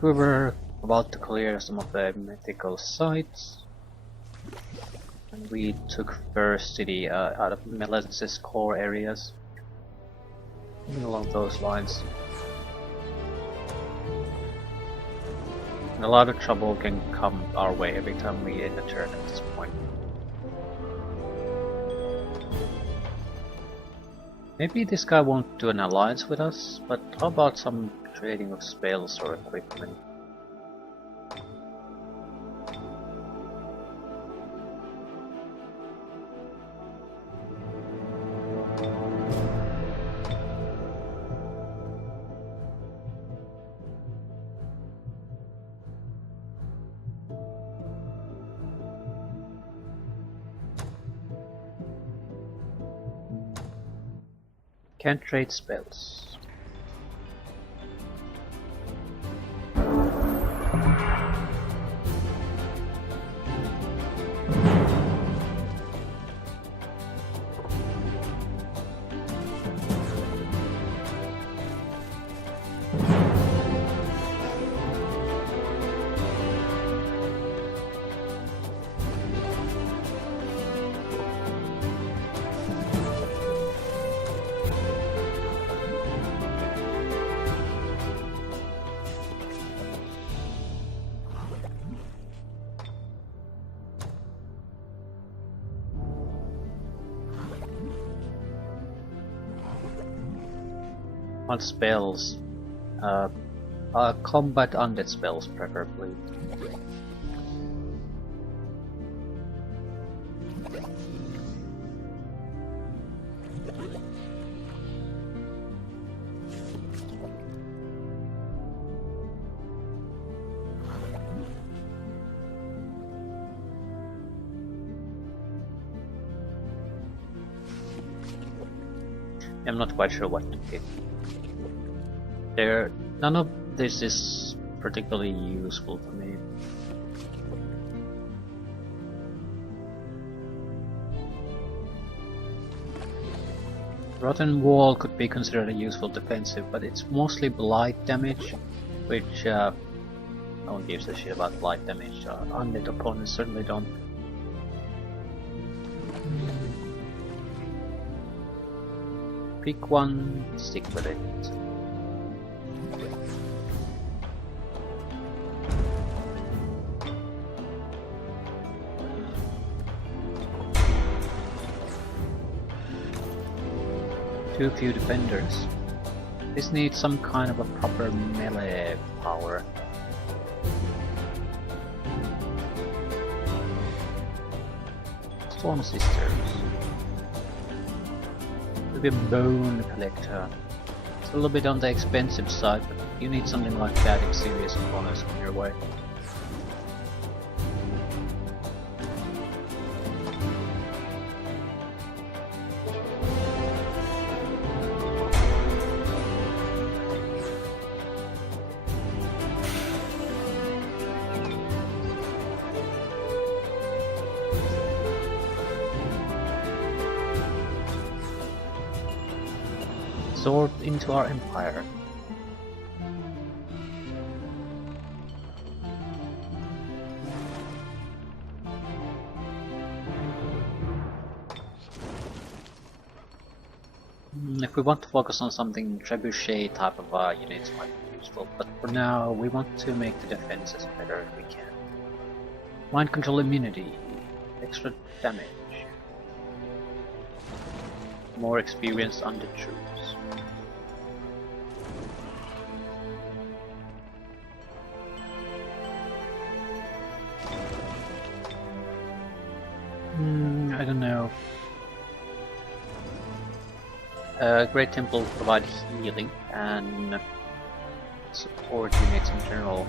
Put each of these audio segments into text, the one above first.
We were about to clear some of the mythical sites, and we took first city out of Melence's core areas. Something along those lines. And a lot of trouble can come our way every time we end a turn at this point. Maybe this guy won't do an alliance with us, but how about some trading of spells or equipment? Can't trade spells. Want spells? Combat undead spells, preferably. I'm not quite sure what to pick. None of this is particularly useful for me. Rotten Wall could be considered a useful defensive, but it's mostly blight damage, which no one gives a shit about blight damage. Undead opponents certainly don't. Pick one, stick with it. Too few defenders. This needs some kind of a proper melee power. Storm Sisters. Maybe Bone Collector. It's a little bit on the expensive side, but you need something like that if serious opponents come your way. Sword into our empire. If we want to focus on something trebuchet type of units might be useful, but for now we want to make the defenses better if we can. Mind control immunity, extra damage, more experience on the troops. I don't know. Great Temple provide healing and support units in general.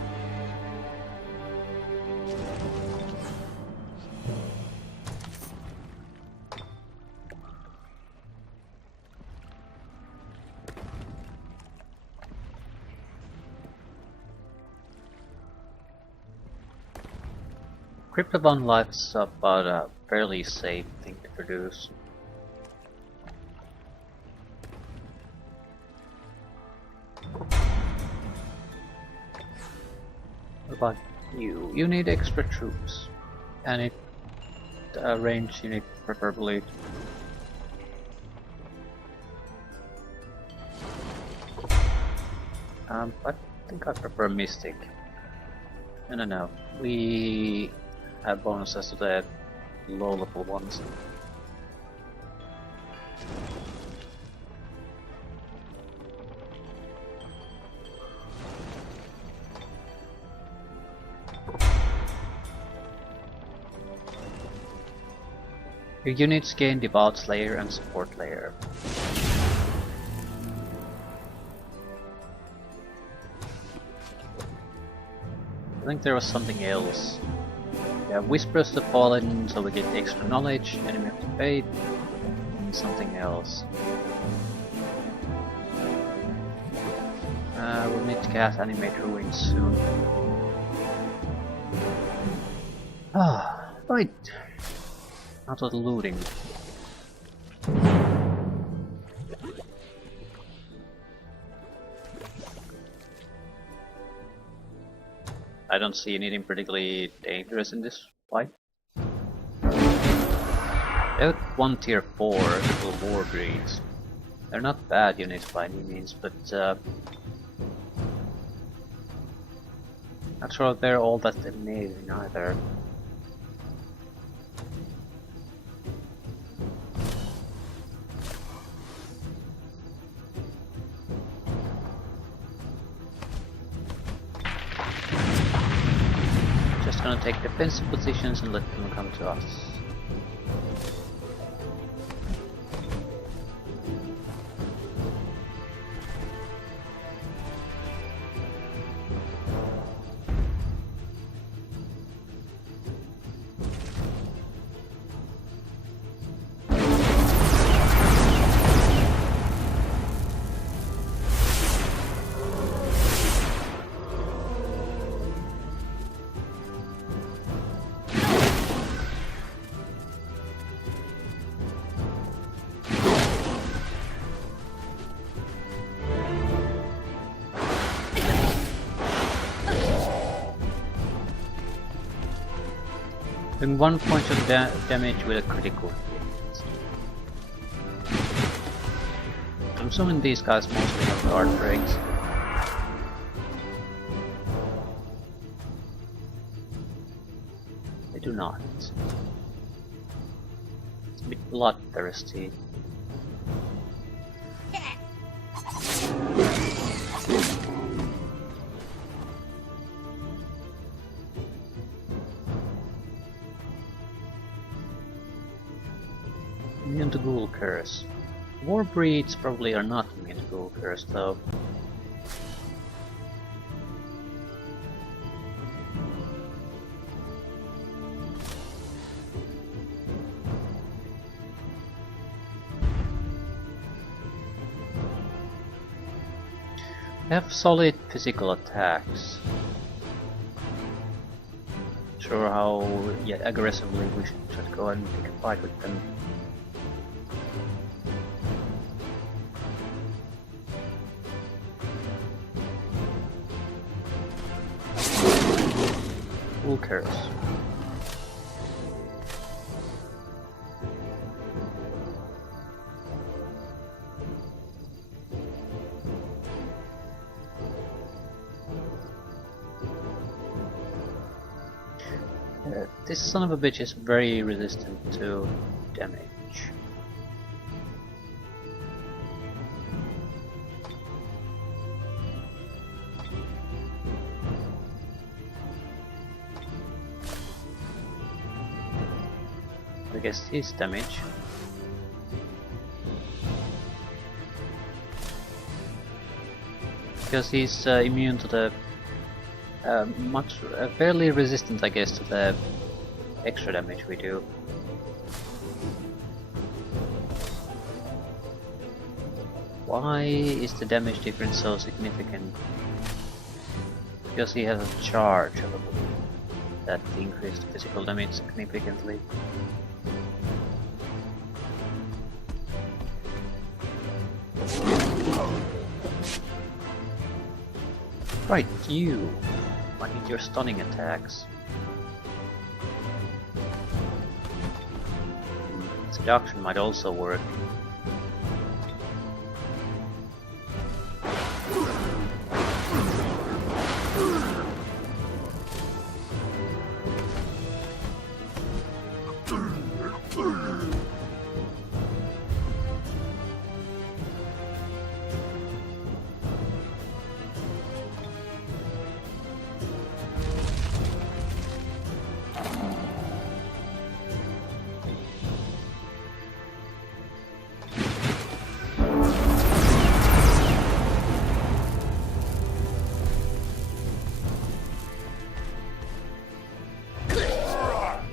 Cryptobond Life's about a fairly safe thing to produce. about you? You need extra troops. And it range unit preferably. I think I prefer Mystic. No. We have bonuses to the low level ones. Your units gain Devout Slayer and Support Layer. I think there was something else. Yeah, Whispers the Fallen, so we get extra knowledge, Enemy of the Faith, and something else. We'll need to cast Animate Ruin soon. Right. Out of the looting. I don't see anything particularly dangerous in this fight. They have one tier 4 little war breeds. They're not bad units by any means, but not sure if they're all that amazing either. Just gonna take defensive positions and let them come to us. Doing 1 point of damage with a critical hit. I'm assuming these guys mostly have guard breaks. They do not. It's a bit bloodthirsty. Immune to Ghoul Curse. War breeds probably are not immune to Ghoul Curse though. They have solid physical attacks. Sure how aggressively we should go ahead and pick a fight with them. Who cares? This son of a bitch is very resistant to damage. I guess his damage. Because he's immune to the fairly resistant, I guess, to the extra damage we do. Why is the damage difference so significant? Because he has a charge that increased physical damage significantly. Right, you. I need your stunning attacks. Seduction might also work.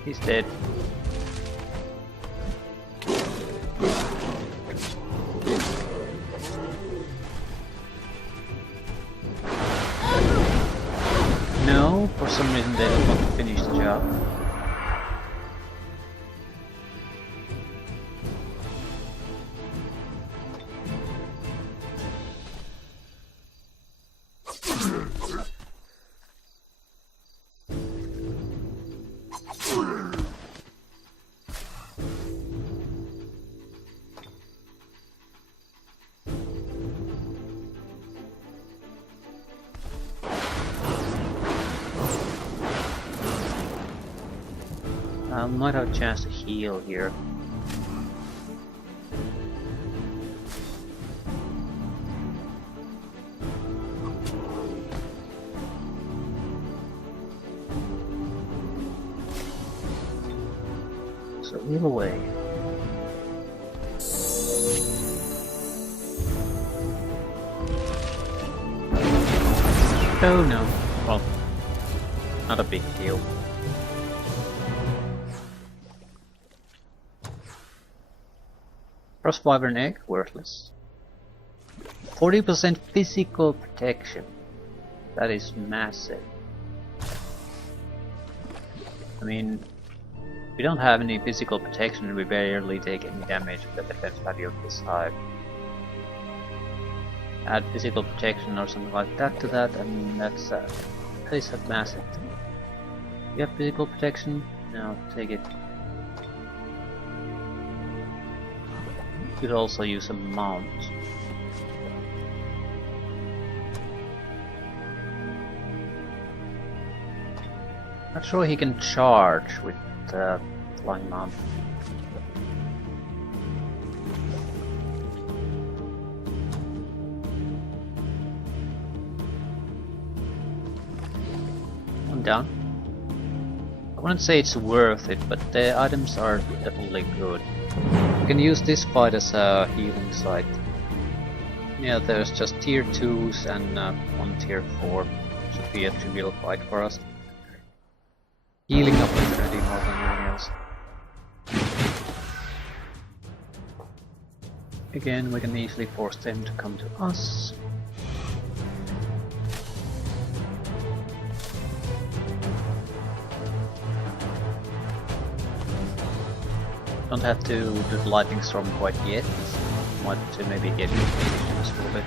He's dead. No, for some reason they don't want to finish the job. I might have a chance to heal here. So heal away. Oh no. Well, not a big deal. Crossfiber and egg, worthless. 40% physical protection. That is massive. I mean, we don't have any physical protection and we barely take any damage with the defense value of this type. Add physical protection or something like that to that, and that is a massive thing. You have physical protection? No, take it. Could also use a mount. Not sure he can charge with the flying mount. One down. I wouldn't say it's worth it, but the items are definitely good. You can use this fight as a healing site. Yeah, there's just tier 2s and one tier 4. Should be a trivial fight for us. Healing opportunity more than anything else. Again, we can easily force them to come to us. Don't have to do the lightning storm quite yet. Want to maybe get in positions a little bit.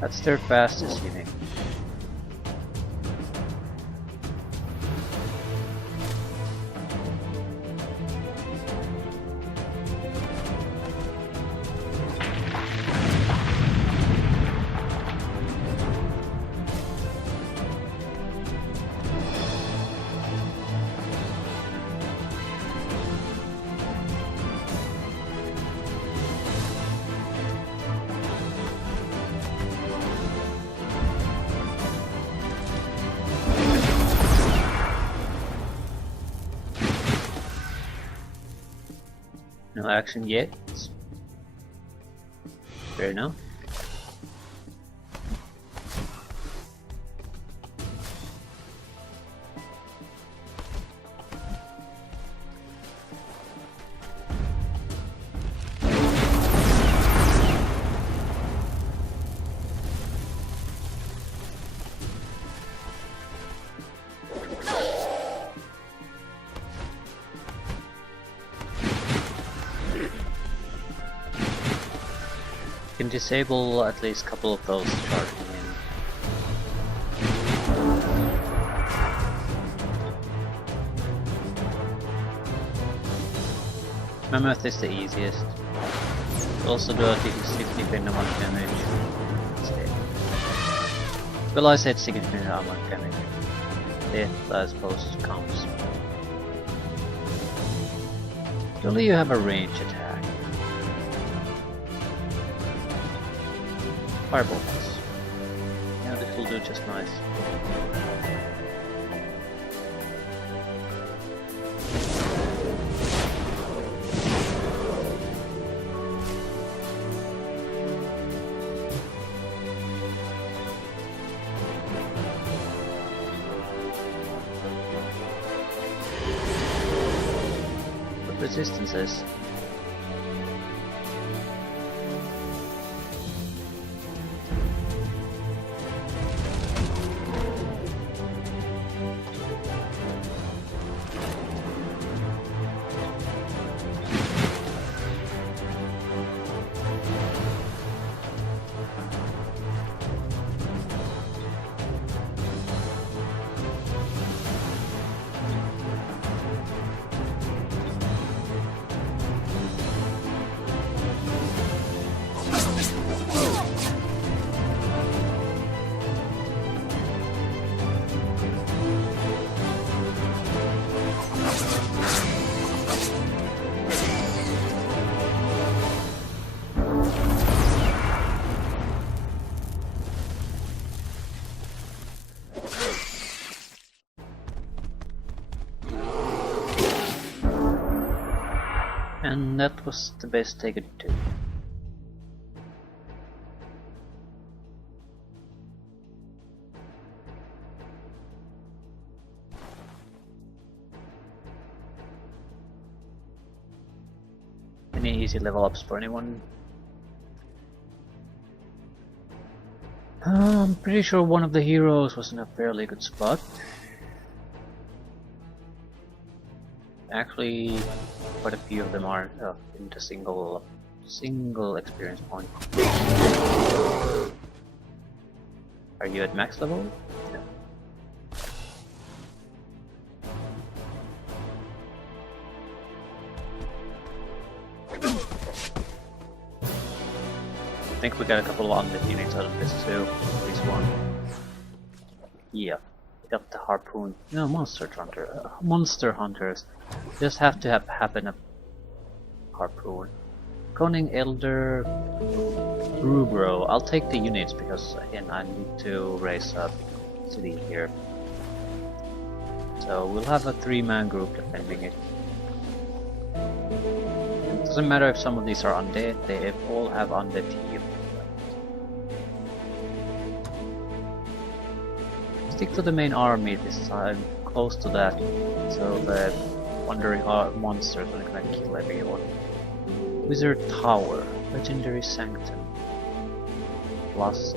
That's their fastest unit. No action yet. Fair enough. can disable at least a couple of those charging in. Mammoth is the easiest. Also do a 60 pin of 1 damage. Well, I said 60 pin of 1 damage. Death, I suppose, counts. Only you have a range attack. Fireballs. Yeah, this will do just nice. Resistances. And that was the best they could do. Any easy level ups for anyone? I'm pretty sure one of the heroes was in a fairly good spot. Actually, quite a few of them are into single experience point. Are you at max level? No. I think we got a couple of undead units out of this too. At least one. Yeah. Got the harpoon. No, monster hunters just have to have a harpoon. Coning Elder Rubro. I'll take the units because again I need to raise up city here. So we'll have a 3-man group defending it. It doesn't matter if some of these are undead, they all have undead heal. Stick to the main army this time, close to that, so the wandering monsters are gonna kill everyone. Wizard Tower, Legendary Sanctum, plus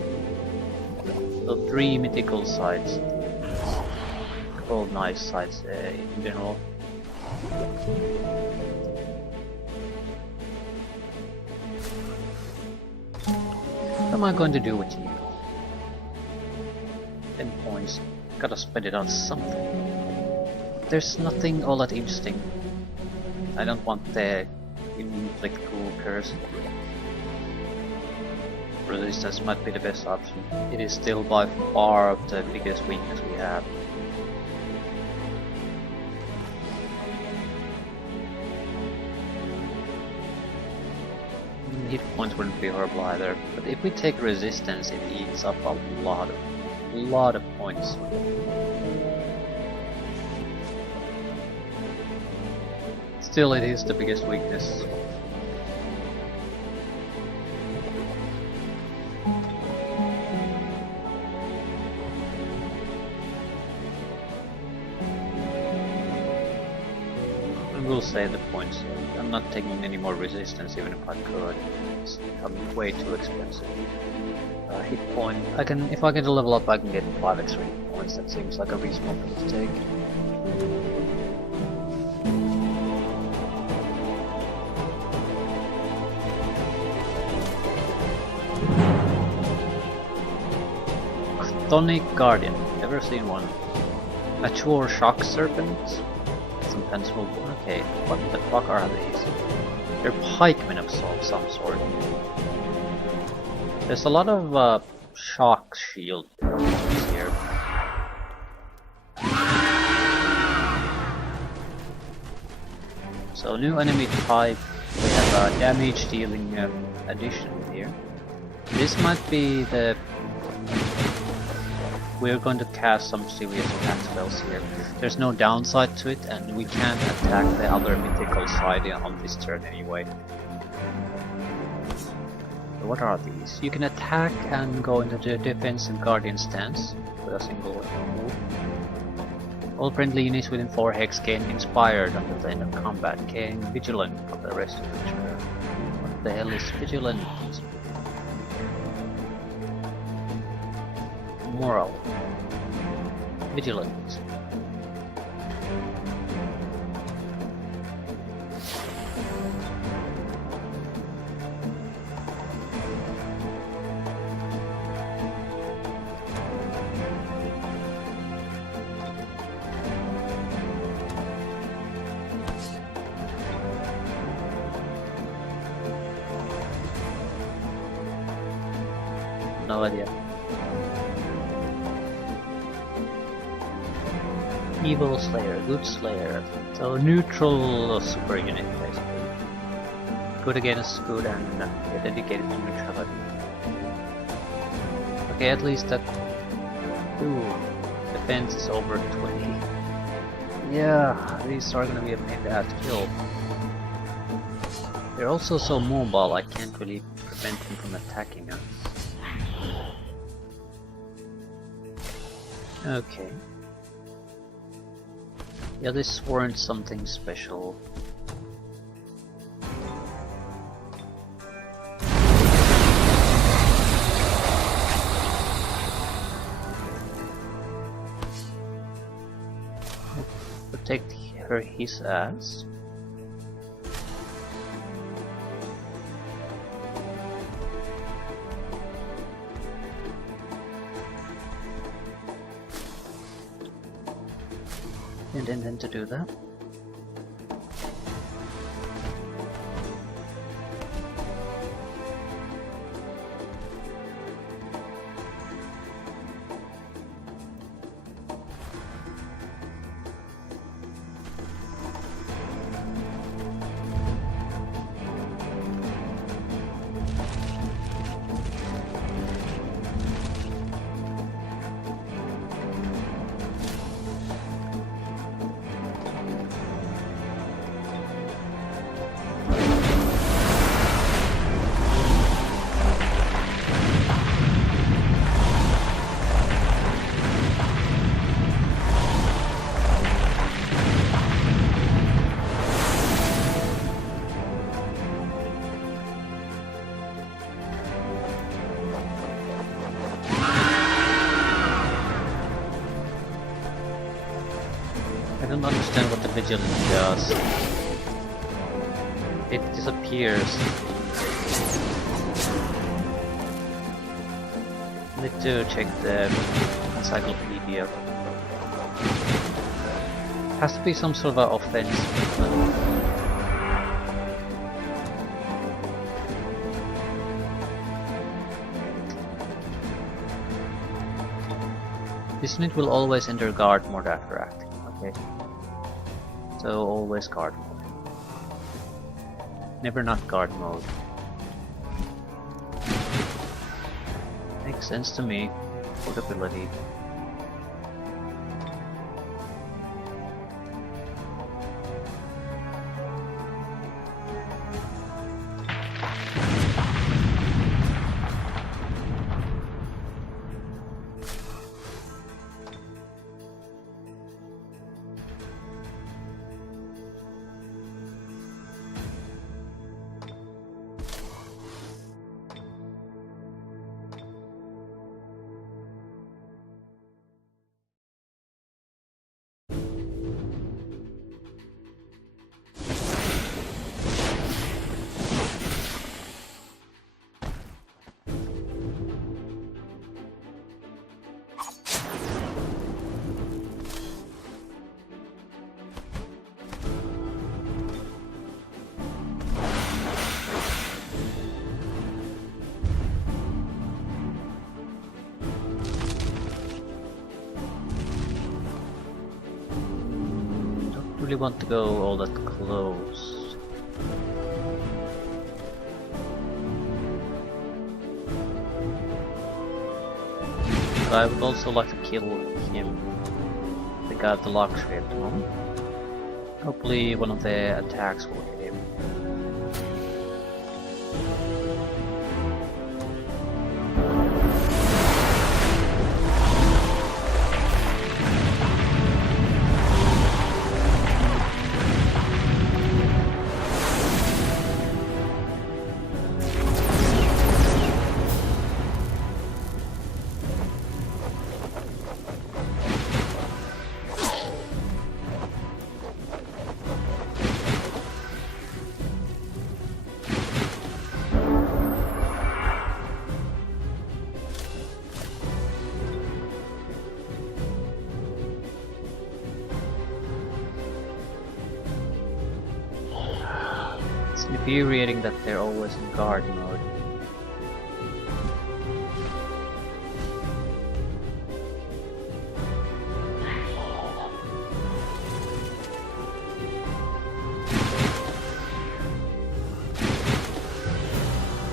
so 3 mythical sites, couple of nice sites in general. What am I going to do with you? 10 points. Gotta spend it on something. There's nothing all that interesting. I don't want the inflict cool curse. Resistance might be the best option. It is still by far the biggest weakness we have. Hit points wouldn't be horrible either, but if we take resistance, it eats up a lot of points. Still, it is the biggest weakness. And we'll save the points. I'm not taking any more resistance even if I could. It's becoming way too expensive. Hit point. If I get a level up, I can get 5 extra hit points. That seems like a reasonable thing to take. Chthonic Guardian. Never seen one. Mature Shock Serpent. Some pencil. Okay, what the fuck are these? They're pikemen of some sort. There's a lot of shock shield here. So new enemy type. We have a damage dealing addition here. This might be the... We're going to cast some serious attack spells here. There's no downside to it, and we can't attack the other mythical side on this turn anyway. So what are these? You can attack and go into the defensive guardian stance with a single move. All friendly units within 4 hex gain inspired until the end of combat, gain vigilant for the rest of the turn. What the hell is vigilant? Moral. Vigilant. No idea. Evil Slayer, Good Slayer. So neutral super unit basically. Good against good and dedicated to neutrality. Okay, at least that... Ooh, defense is over 20. Yeah, these are gonna be a pain in the ass to kill. They're also so mobile, I can't really prevent them from attacking us. Okay. Yeah, this weren't something special. Protect his ass. Didn't intend to do that. I don't understand what the vigilance does. It disappears. Need to check the encyclopedia. Has to be some sort of offense. This unit will always enter guard mode after acting. Okay. So always guard mode. Never not guard mode. Makes sense to me. Portability. really want to go all that close. But I would also like to kill him. The guy with the luxury at the moment. Hopefully one of the attacks will hit him. It's infuriating that they're always in guard mode.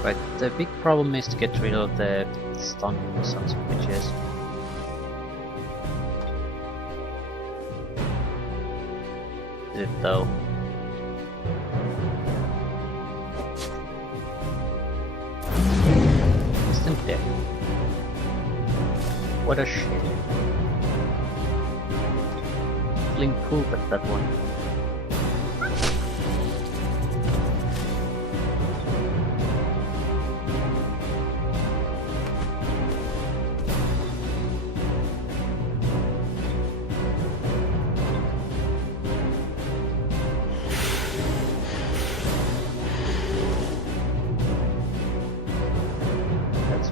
Right, the big problem is to get rid of the stun sons of bitches. Is it though? Instant death. What a shit. Feeling poop at that one.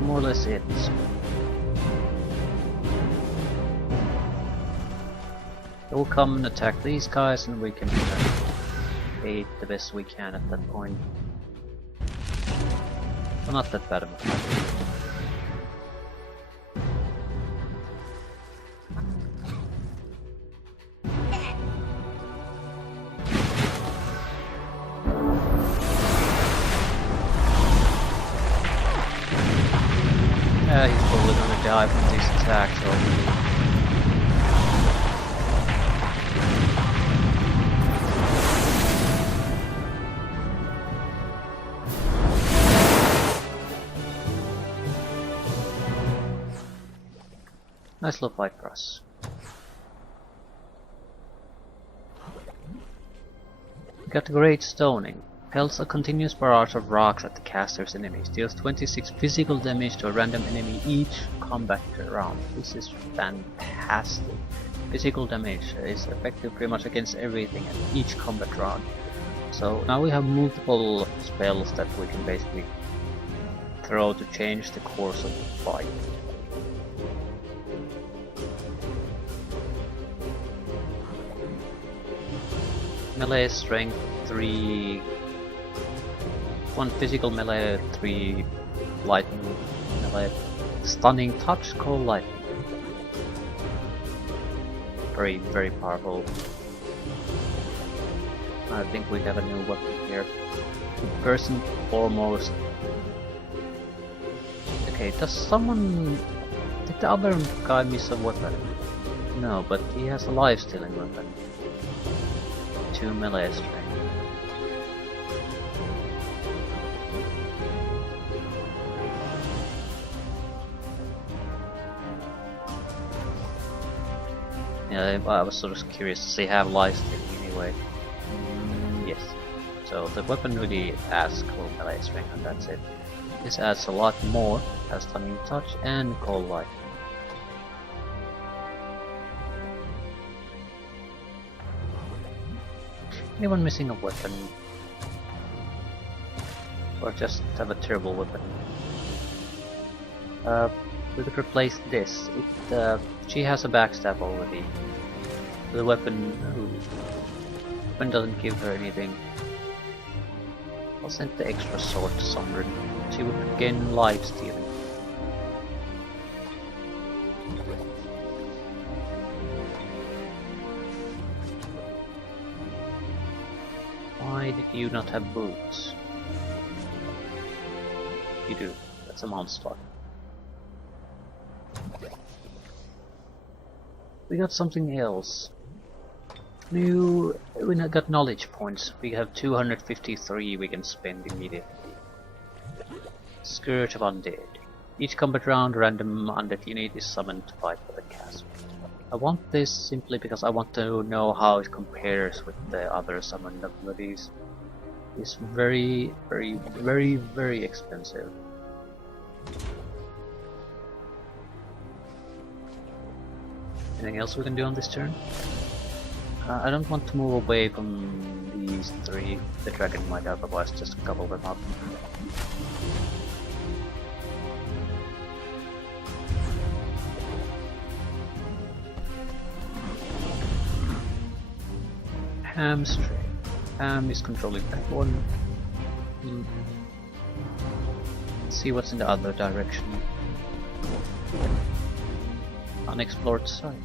More or less it. We'll come and attack these guys and we can aid the best we can at that point. Well, not that bad of a fight. He's probably gonna die from these attacks already. Nice little fight for us. We got great stoning. Pelts a continuous barrage of rocks at the caster's enemies, deals 26 physical damage to a random enemy each combat round. This is fantastic. Physical damage is effective pretty much against everything at each combat round. So now we have multiple spells that we can basically throw to change the course of the fight. Melee strength 3, 1 physical melee, 3 lightning melee, stunning touch, cold lightning. Very, very powerful. I think we have a new weapon here. First and foremost. Okay, does someone... Did the other guy miss a weapon? No, but he has a life-stealing weapon. 2 melee strength. Yeah, I was sort of curious to see how life stealing anyway. Yes. So the weapon really adds cold melee strength and that's it. This adds a lot more, as stunning touch and cold light. Anyone missing a weapon? Or just have a terrible weapon? We could replace this. She has a backstab already. The weapon doesn't give her anything. I'll send the extra sword to Sundred. She would gain life stealing. Why did you not have boots? You do. That's a mount slot. We got something else. We got knowledge points. We have 253 we can spend immediately. Scourge of Undead. Each combat round, random undead unit is summoned to fight for the castle. I want this simply because I want to know how it compares with the other summoned abilities. It's very expensive. Anything else we can do on this turn? I don't want to move away from these three. The dragon might otherwise just gobble them up. Hamstring. Ham is controlling that one. Let's see what's in the other direction. Unexplored site.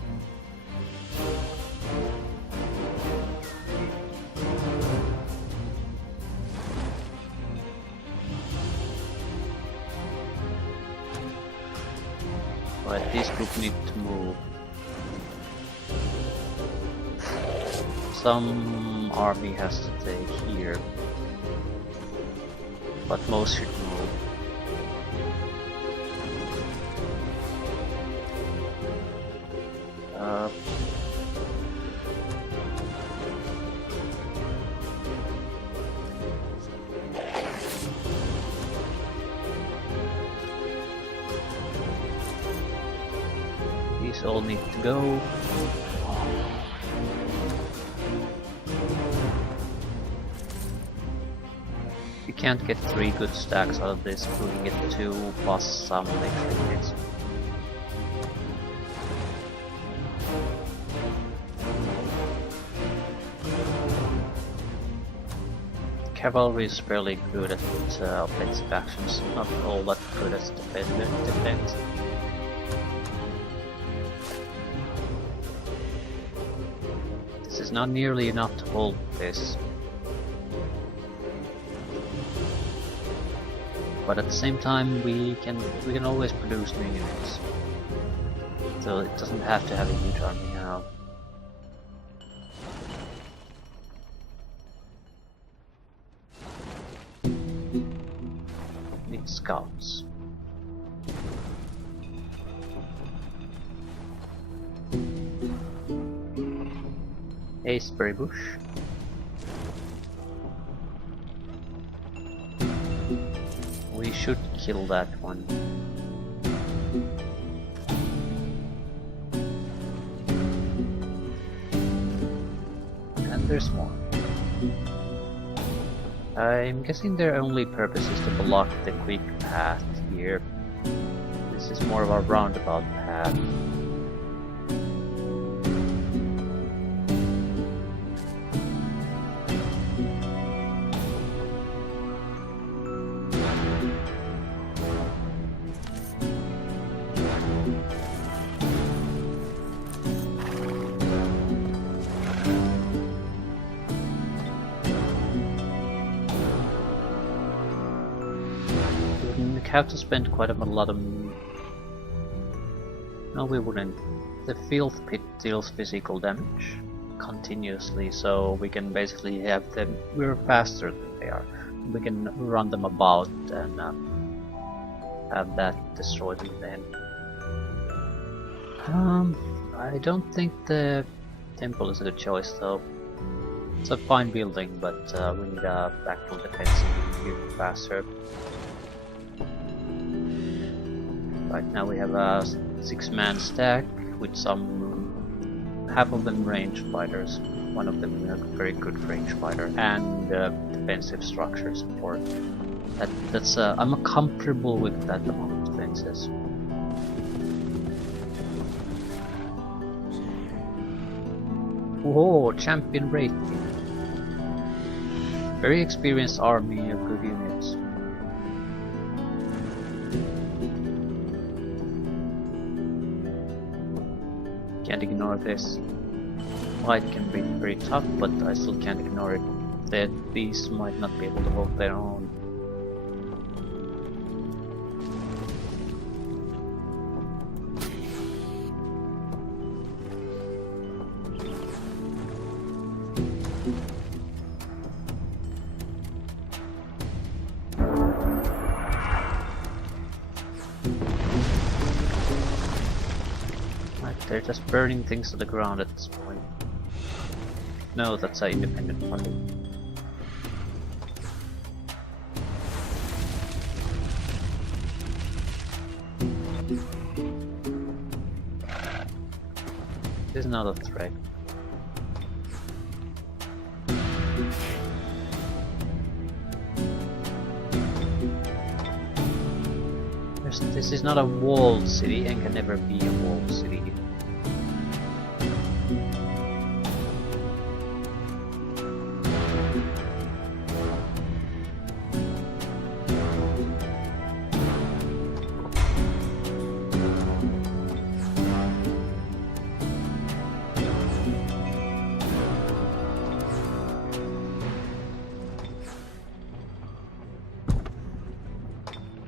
Right, this group need to move. Some army has to stay here, but most should move. These all need to go. You can't get 3 good stacks out of this, including get 2 plus some extra units. Cavalry is fairly good at offensive actions, not all that good as defense. This is not nearly enough to hold this. But at the same time, we can always produce new units, so it doesn't have to have a huge army now. Need scouts. Aceberry bush. We should kill that one. And there's more. I'm guessing their only purpose is to block the quick path here. This is more of a roundabout path. Have to spend quite a lot of... No, we wouldn't. The filth pit deals physical damage continuously, so we can basically have them... We're faster than they are. We can run them about and have that destroy them then. I don't think the temple is a good choice though. It's a fine building, but we need a backdoor defense here faster. Right now we have a 6-man stack with some, half of them ranged fighters, one of them a very good range fighter, and defensive structure support. That's I'm comfortable with that amount of defenses. Whoa, champion rating. Very experienced army of good units. Can't ignore this. Light can be very tough, but I still can't ignore it. that these might not be able to hold their own. They're just burning things to the ground at this point. No, that's an independent funding. This is not a threat. This is not a walled city and can never be a walled city.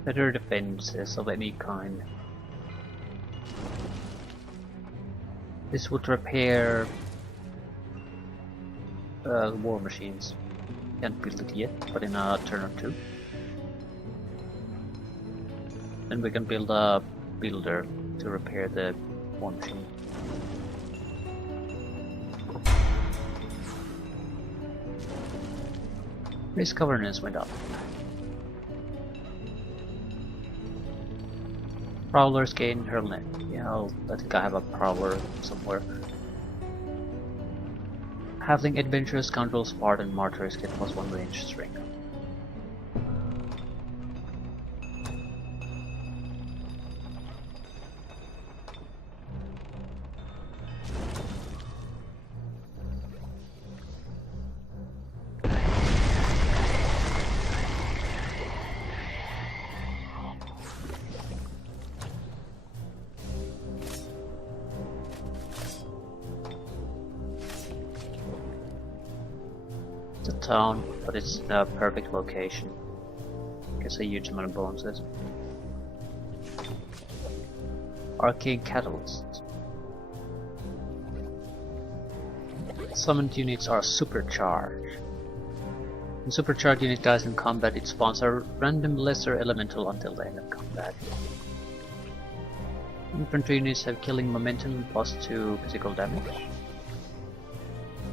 Better defenses of any kind. This would repair war machines. Can't build it yet, but in a turn or two. Then we can build a builder to repair the war machine. Risk governance went up. Prowlers gain hurlnet. Yeah, I'll let the guy have a prowler somewhere. Halfling adventurous, scoundrel, Spartan, martyrs get +1 range strength. The town, but it's the perfect location. Gets a huge amount of bonuses. Arcane Catalyst. Summoned units are supercharged. When supercharged unit dies in combat, it spawns a random lesser elemental until the end of combat. Infantry units have killing momentum +2 physical damage.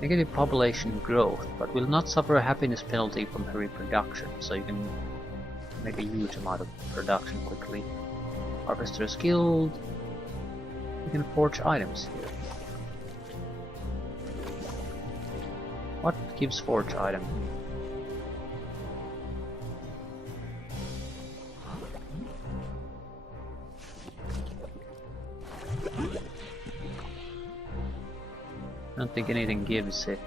Negative population growth, but will not suffer a happiness penalty from her reproduction, so you can make a huge amount of production quickly. Harvester's Guild. You can forge items here. What gives forge item? I don't think anything gives it.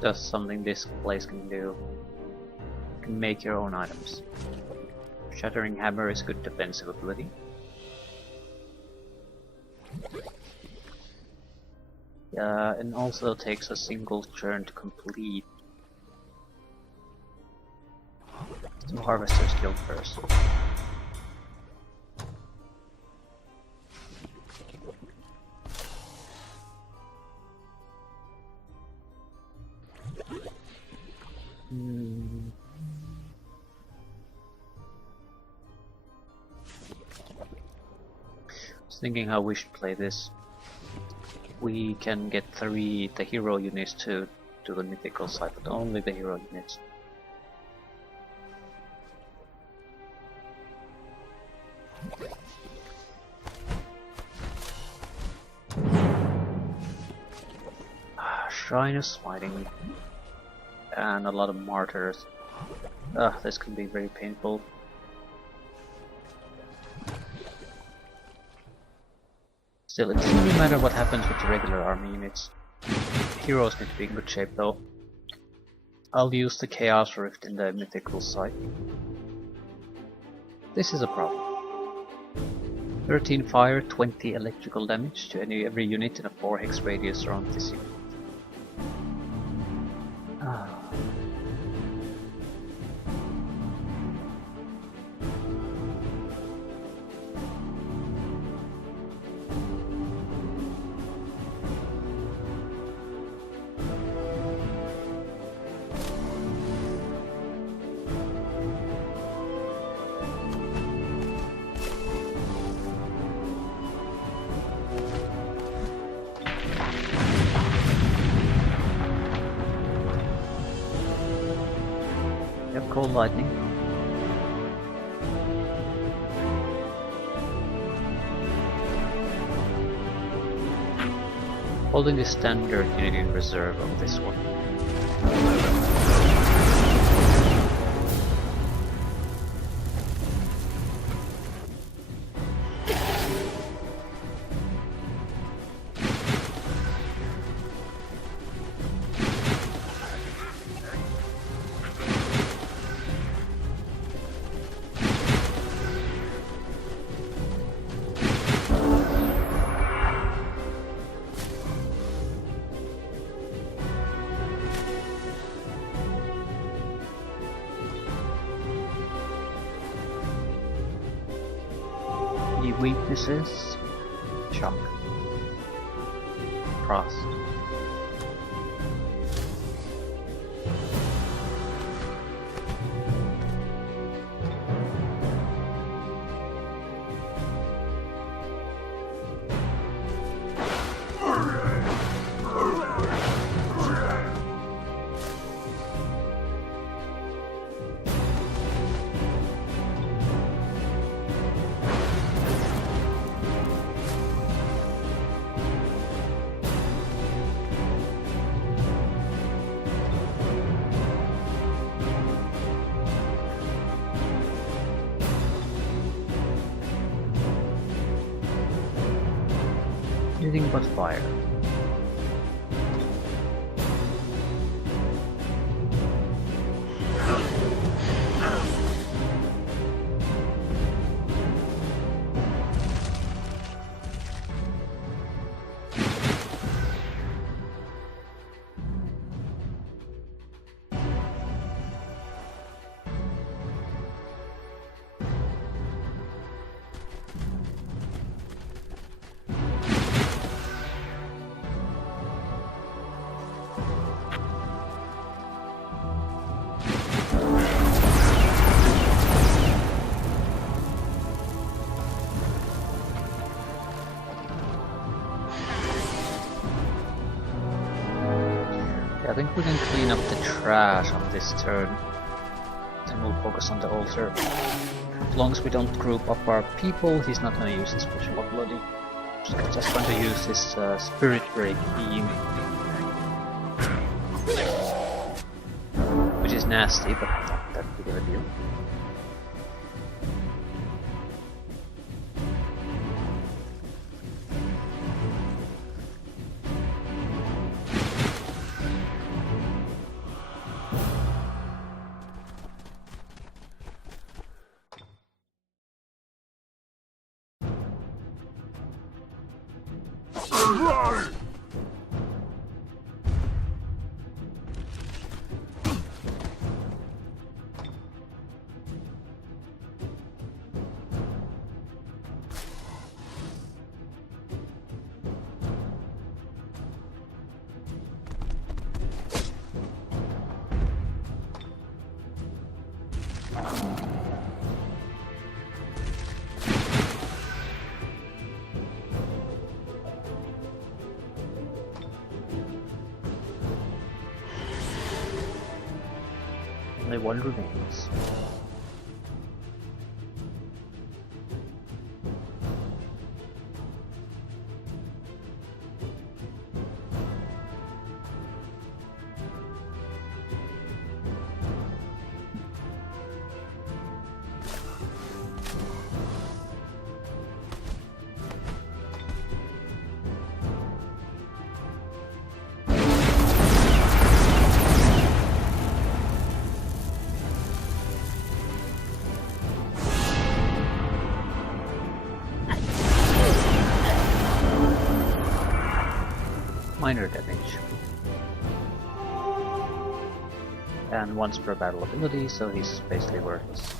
Just something this place can do. You can make your own items. Shattering Hammer is good defensive ability. Yeah, and also takes a single turn to complete. So Harvester's Guild first. I was thinking how we should play this. We can get the hero units to do the mythical side, but only the hero units. Shrine of Smiting and a lot of martyrs. This can be very painful. Still, it doesn't really matter what happens with the regular army units. Heroes need to be in good shape though. I'll use the Chaos Rift in the mythical site. This is a problem. 13 fire, 20 electrical damage to every unit in a 4 hex radius around this unit. Cold lightning. Holding the standard unit in reserve on this one. Weaknesses, Shock, Frost. Anything but fire. I think we can clean up the trash on this turn. Then we'll focus on the altar. As long as we don't group up our people, he's not gonna use his Pushing of Bloody. Just going to use his Spirit Break beam. Which is nasty, but not that big of a deal. Only one remains. minor damage. And once per battle ability, so he's basically worthless.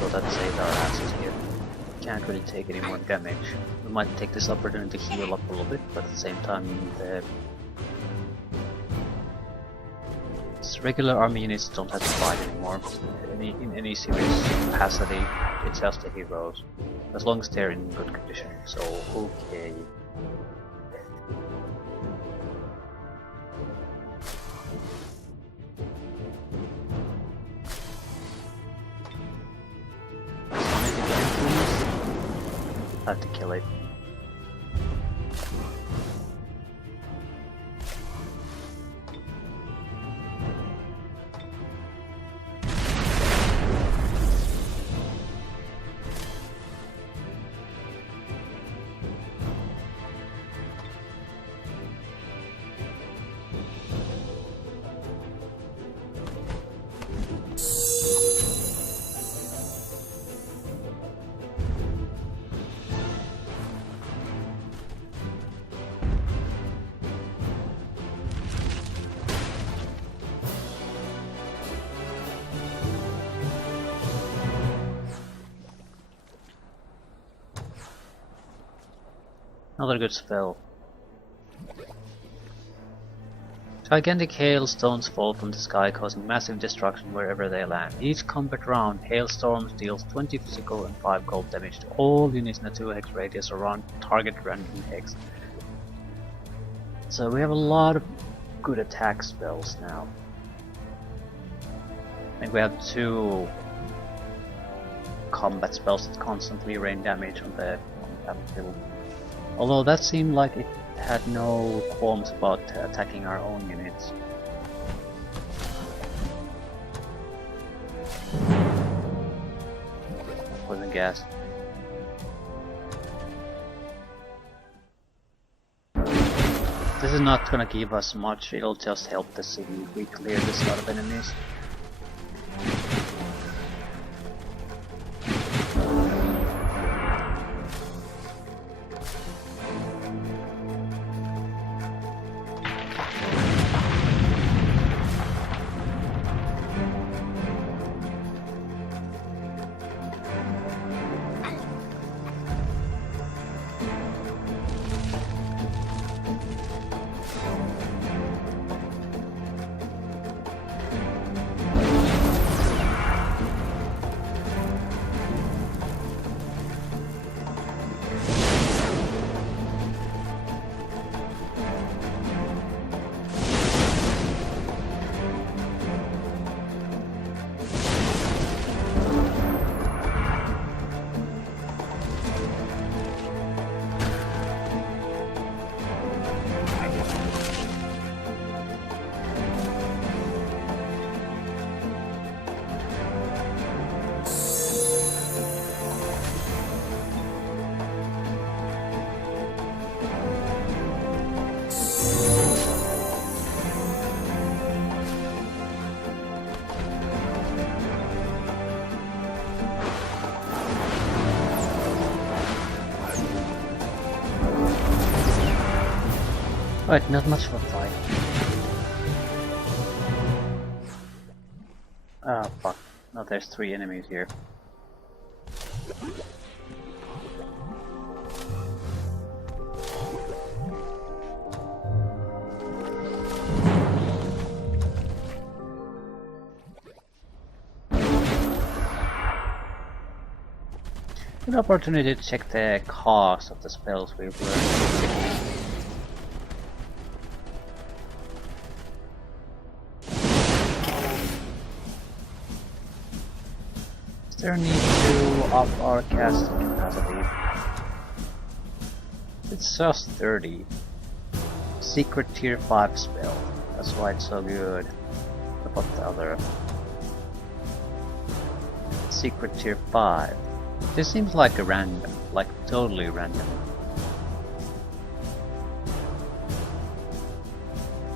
So that saves our asses here. Can't really take any more damage. We might take this opportunity to heal up a little bit, but at the same time the regular army units don't have to fight anymore in any serious capacity. It's just the heroes, as long as they're in good condition. So okay. Have to kill it. Another good spell. Gigantic hailstones fall from the sky, causing massive destruction wherever they land. Each combat round, hailstorms deals 20 physical and 5 cold damage to all units in a 2 hex radius around target random hex. So we have a lot of good attack spells now. I think we have 2 combat spells that constantly rain damage on the battlefield. Although that seemed like it had no qualms about attacking our own units. Poison gas. This is not gonna give us much, it'll just help the city if we clear this lot of enemies. Right, not much of a fight. Ah, fuck. No, there's 3 enemies here. Good opportunity to check the cost of the spells we've learned. Is there a need to up our casting capacity? It's just 30. Secret tier 5 spell. That's why it's so good. What about the other? Secret tier 5. This seems like a random, like totally random.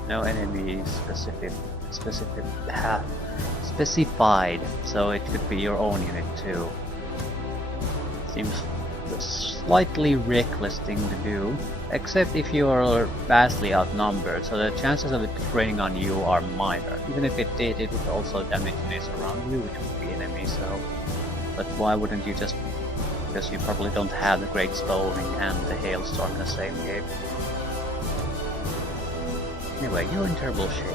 No enemy specified, so it could be your own unit too. Seems a slightly reckless thing to do, except if you are vastly outnumbered, so the chances of it raining on you are minor. Even if it did, it would also damage units around you, which would be enemies, so... But why wouldn't you just... Because you probably don't have the Great Stoning and the Hailstorm in the same game. Anyway, you're in terrible shape.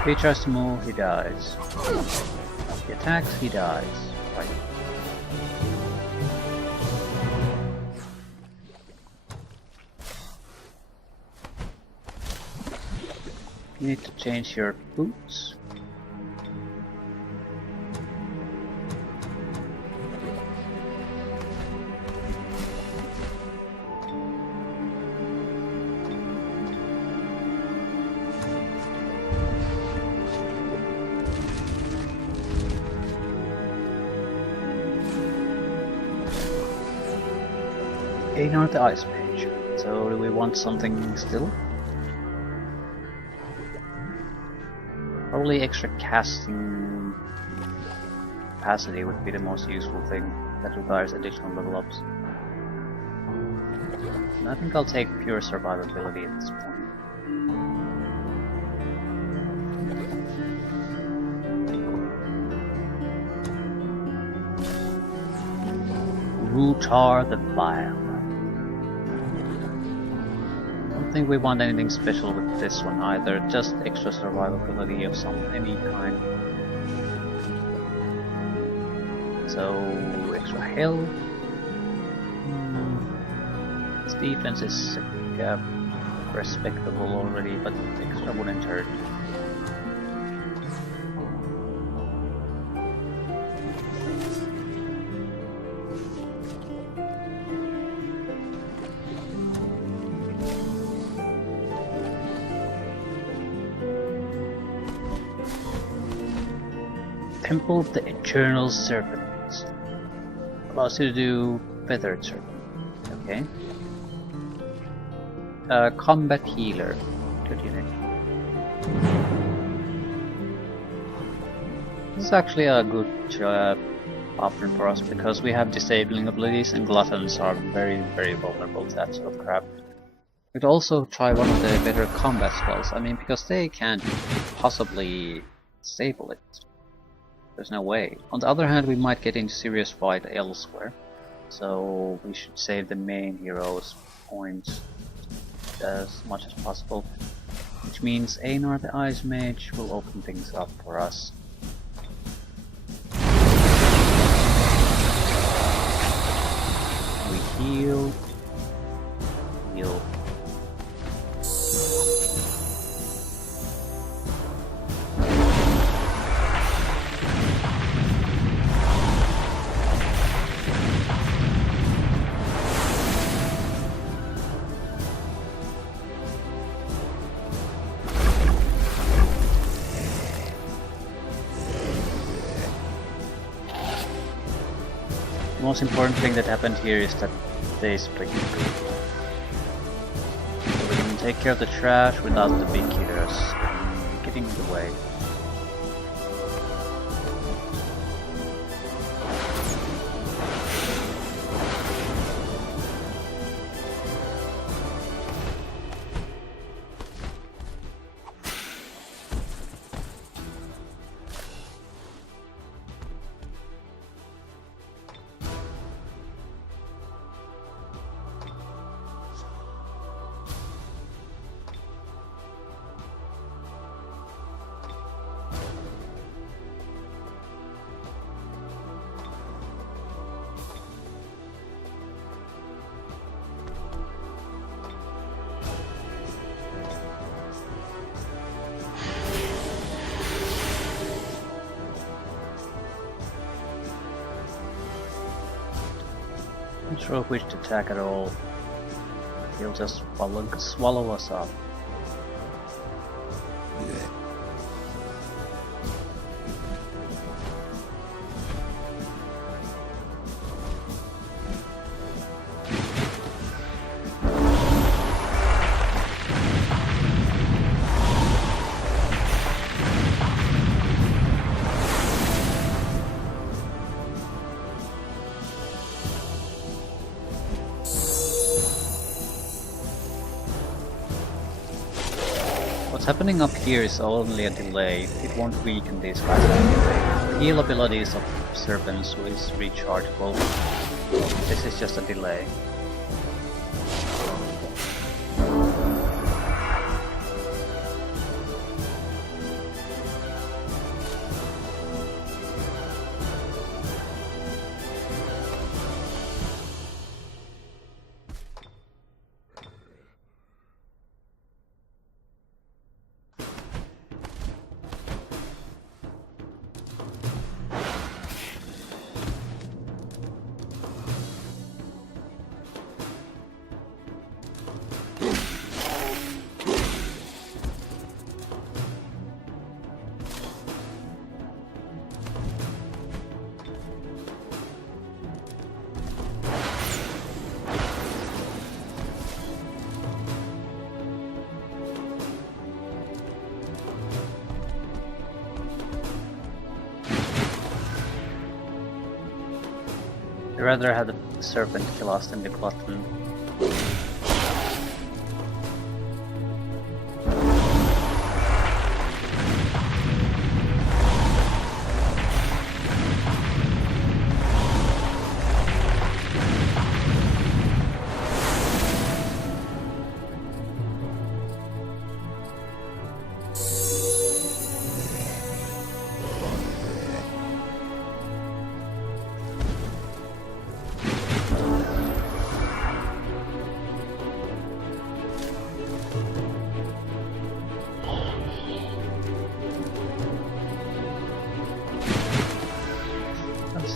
If he tries to move, he dies. If he attacks, he dies. Right. You need to change your boots. Einar the Ice Mage. So do we want something still? Probably extra casting capacity would be the most useful thing that requires additional level ups. And I think I'll take pure survivability at this point. Rutar the Vile. I don't think we want anything special with this one either, just extra survivability of any kind. So, extra health. Its defense is respectable already, but extra wouldn't hurt. Temple of the Eternal Serpent. Allows you to do Feathered Serpent. Okay. Combat Healer. Good unit. This is actually a good option for us because we have disabling abilities and gluttons are very, very vulnerable to that sort of crap. We'd also try one of the better combat spells. I mean, because they can't possibly disable it. There's no way. On the other hand, we might get into serious fight elsewhere, so we should save the main hero's points as much as possible. Which means Einar the Ice Mage will open things up for us. We heal. Heal. The most important thing that happened here is that they split the group. take care of the trash without the big hitters getting in the way. Not sure which to attack at all. He'll just swallow us up. What's happening up here is only a delay. It won't weaken these guys anyway. Heal abilities of serpents is rechargeable. This is just a delay. I'd rather have the serpent kill us than the glutton.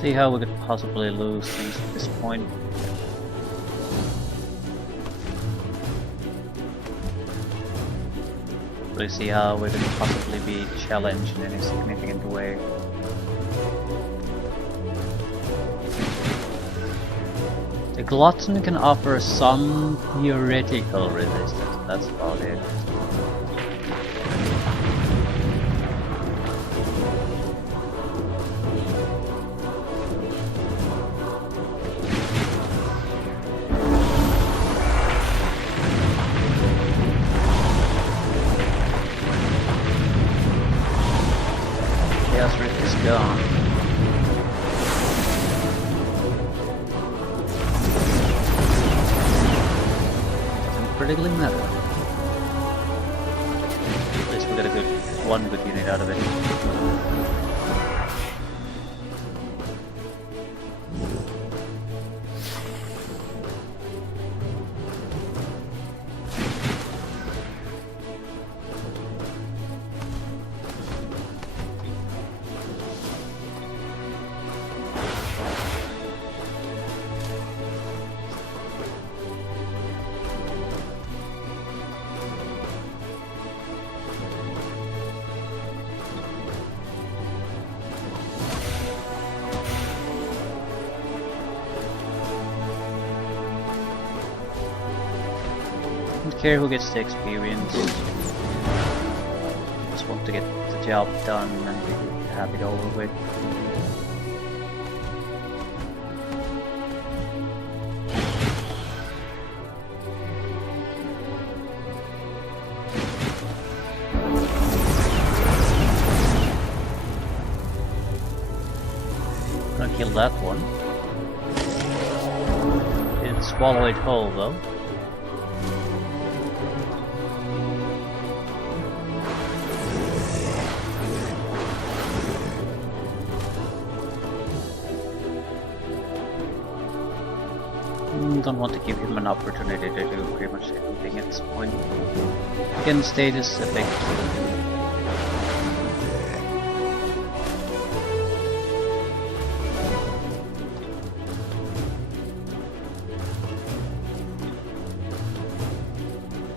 See how we could possibly lose things at this point. Really see how we could possibly be challenged in any significant way. The glutton can offer some theoretical resistance, that's about it. Gone. Doesn't critically matter. At least we got one good unit out of it. care who gets the experience. Just want to get the job done and have it over with. Gonna kill that one. Didn't swallow it whole though. Don't want to give him an opportunity to do pretty much anything at this point. Again, status effect.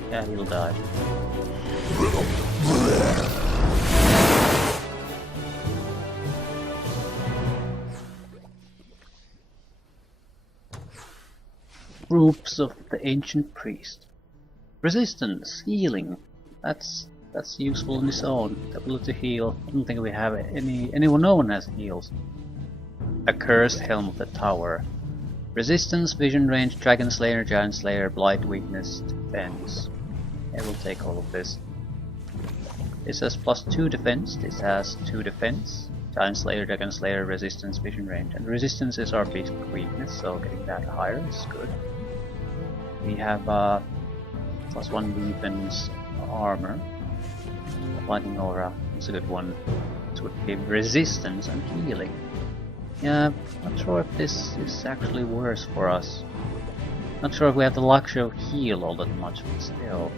Yeah, he'll die. Groups of the ancient priest. Resistance, healing. That's useful on its own. The ability to heal. I don't think we have anyone known as heals. A cursed helm of the tower. Resistance, vision range, dragon slayer, giant slayer, blight, weakness, defense. I will take all of this. This has +2 defense. This has 2 defense. Giant slayer, dragon slayer, resistance, vision range, and resistance is our big weakness, so getting that higher is good. We have +1 defense, armor, lightning aura. It's a good one. This would be resistance and healing. Yeah, not sure if this is actually worse for us. Not sure if we have the luxury of heal all that much, but still.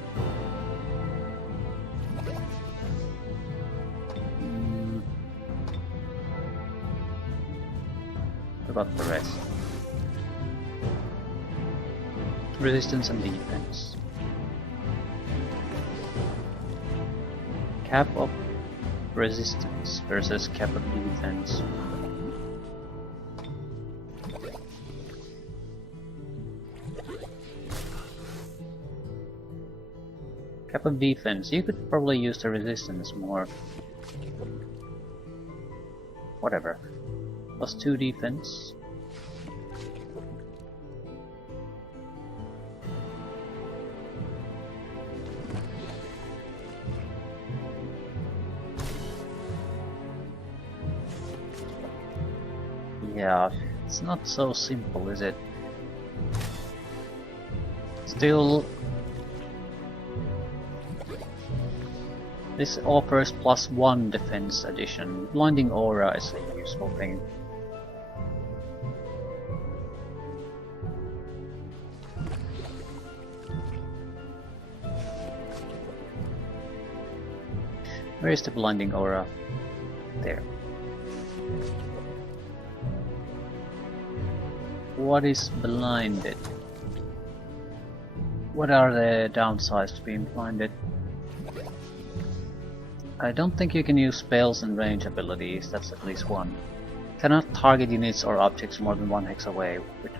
What about the rest? Resistance and defense. Cap of resistance versus cap of defense. Cap of defense. You could probably use the resistance more. Whatever. +2 defense. Yeah, it's not so simple, is it? Still, this offers +1 defense addition. Blinding aura is a useful thing. Where is the blinding aura? There. What is blinded? What are the downsides to being blinded? I don't think you can use spells and range abilities, that's at least one. Cannot target units or objects more than 1 hex away with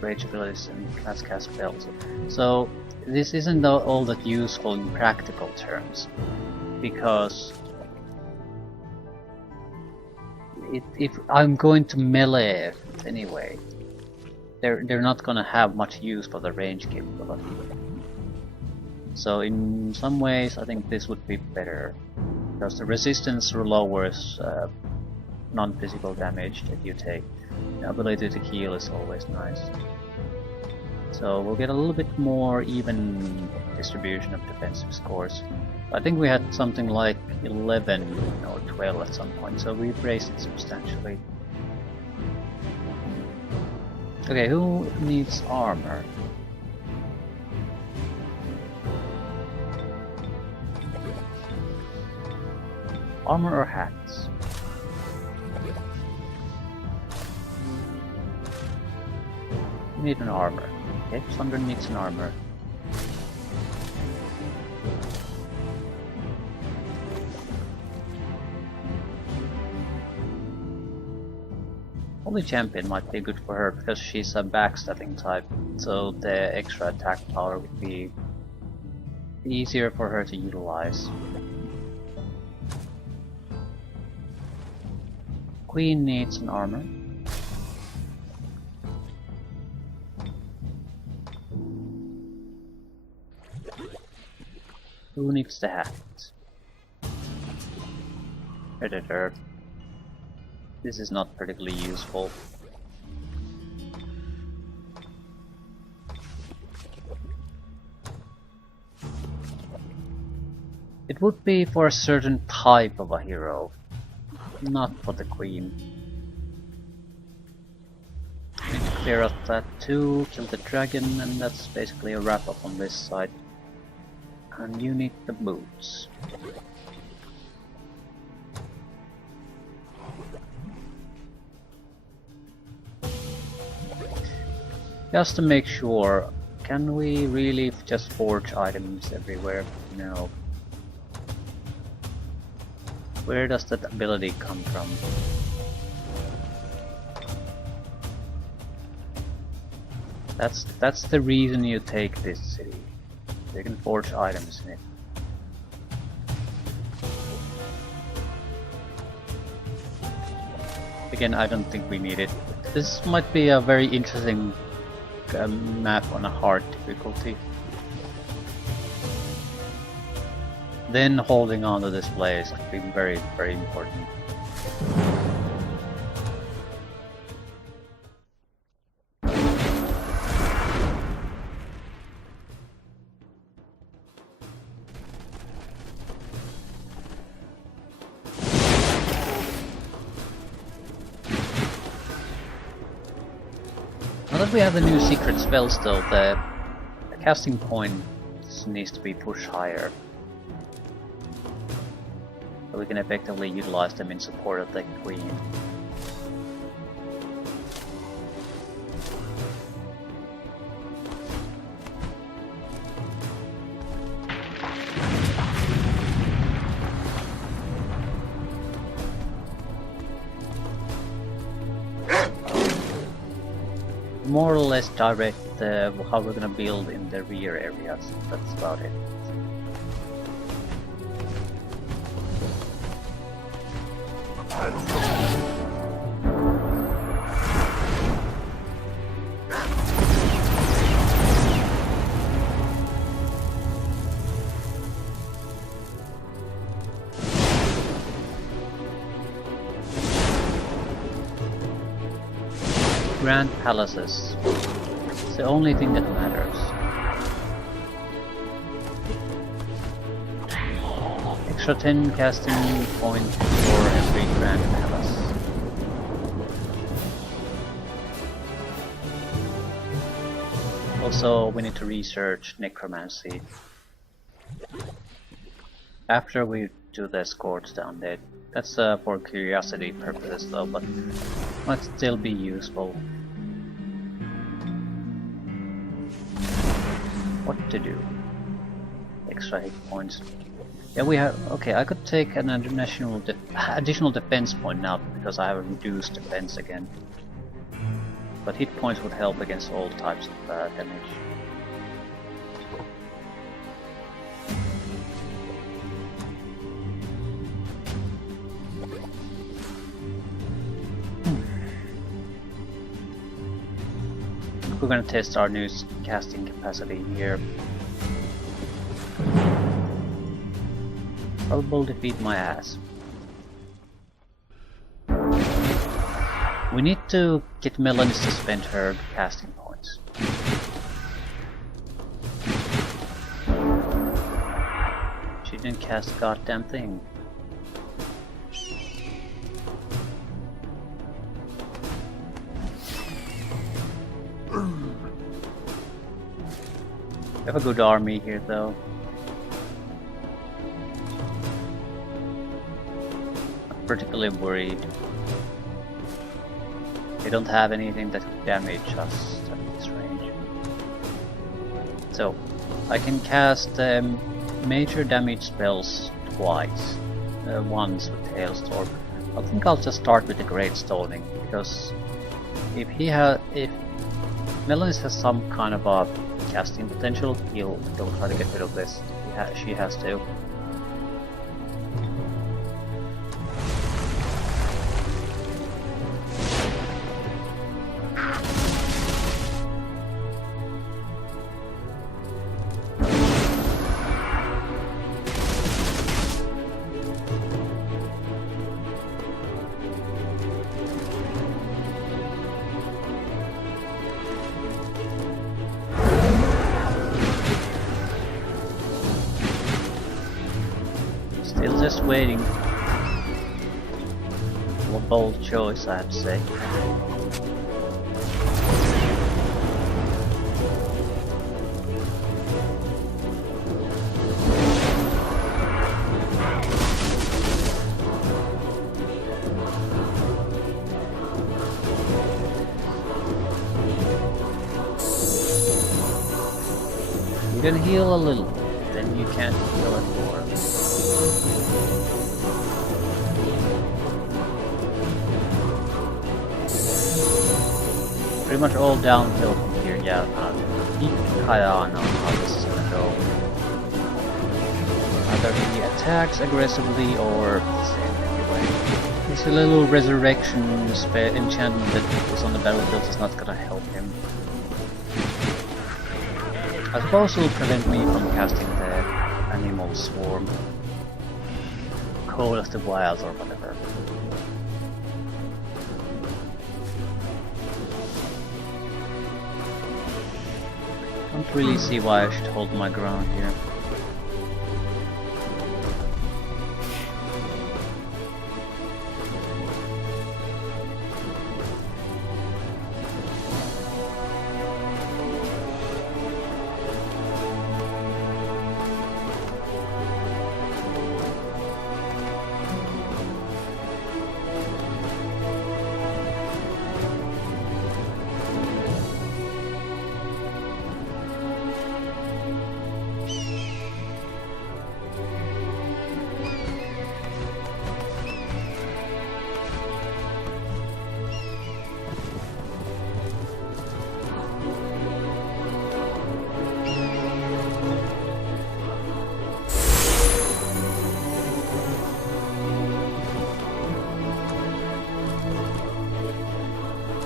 range abilities and cast spells. So this isn't all that useful in practical terms, because if I'm going to melee anyway, they're not gonna have much use for the range capability. So in some ways I think this would be better, because the resistance lowers non-physical damage that you take. The ability to heal is always nice. So we'll get a little bit more even distribution of defensive scores. I think we had something like 11 or 12 at some point, so we've raised it substantially. Okay, who needs armor? Armor or hats? You need an armor. Okay, Sundren needs an armor. Holy Champion might be good for her because she's a backstabbing type, so the extra attack power would be easier for her to utilize. Queen needs an armor. Who needs the hat? Editor. This is not particularly useful. It would be for a certain type of a hero, not for the queen. Need to clear out that too, kill the dragon, and that's basically a wrap up on this side. And you need the boots. Just to make sure, can we really just forge items everywhere? No. Where does that ability come from? That's the reason you take this city. You can forge items in it. Again, I don't think we need it. This might be a very interesting map on a hard difficulty. Then holding on to this place could be very, very important. Now that we have the new secret spells though, the casting point needs to be pushed higher. So we can effectively utilize them in support of the queen. More or less direct how we're gonna build in the rear areas. That's about it. Grand palaces. It's the only thing that matters. Extra 10 casting points for every grand palace. Also, we need to research necromancy. After we do the escorts down there. That's for curiosity purposes though, but might still be useful. What to do? Extra hit points. Yeah, we have. Okay, I could take an additional defense point now because I have a reduced defense again. But hit points would help against all types of damage. We're gonna test our new casting capacity here. Probable defeat my ass. We need to get Melanie to spend her casting points. She didn't cast a goddamn thing. We have a good army here though. Not particularly worried. They don't have anything that could damage us at this range. So, I can cast major damage spells twice. Once with Hailstorm. I think I'll just start with the Great Stoning, because if Melanis has some kind of a casting potential, he'll try to get rid of this. she has to. Still just waiting. A bold choice, I have to say. You can heal a little, then you can't heal it more. Pretty much all downhill from here, yeah. Keep high on how this is gonna go. Either he attacks aggressively or anyway. This little resurrection enchantment that is on the battlefield is not gonna help him. I suppose it will prevent me from casting the animal swarm. Call of the Wild or whatever. Don't really see why I should hold my ground here.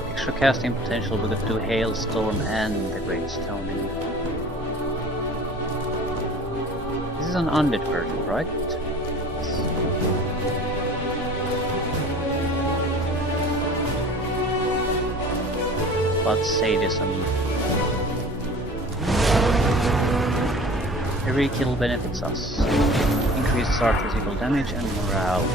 Extra casting potential with the 2 Hailstorm and the Great Stoning. This is an undead version, right? But sadism. Every kill benefits us. Increases our physical damage and morale.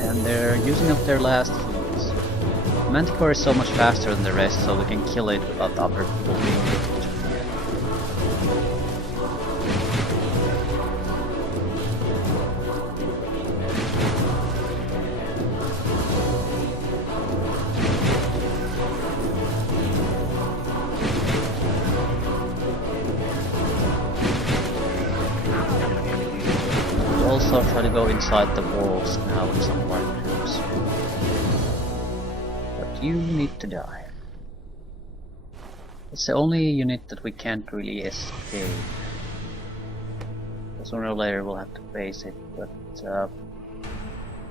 And they're using up their last heals. Manticore is so much faster than the rest, so we can kill it without the other people being able to. Also try to go inside the walls now with some more troops. But you need to die. It's the only unit that we can't really escape. Sooner or later we'll have to face it, but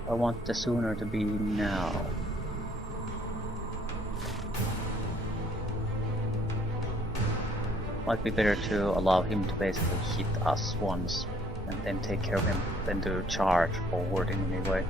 I want the sooner to be now. Might be better to allow him to basically hit us once and then take care of him, than to charge forward in any way.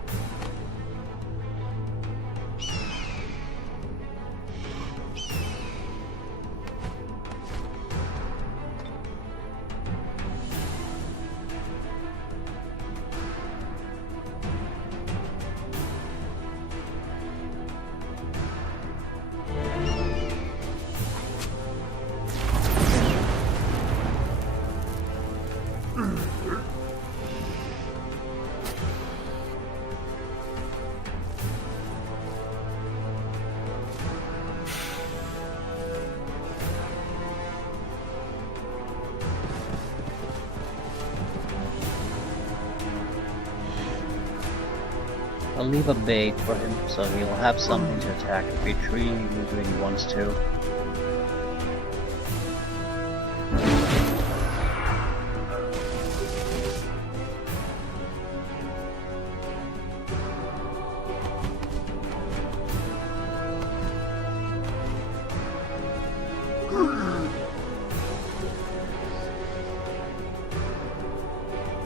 I'll leave a bait for him, so he'll have something to attack if he really wants to.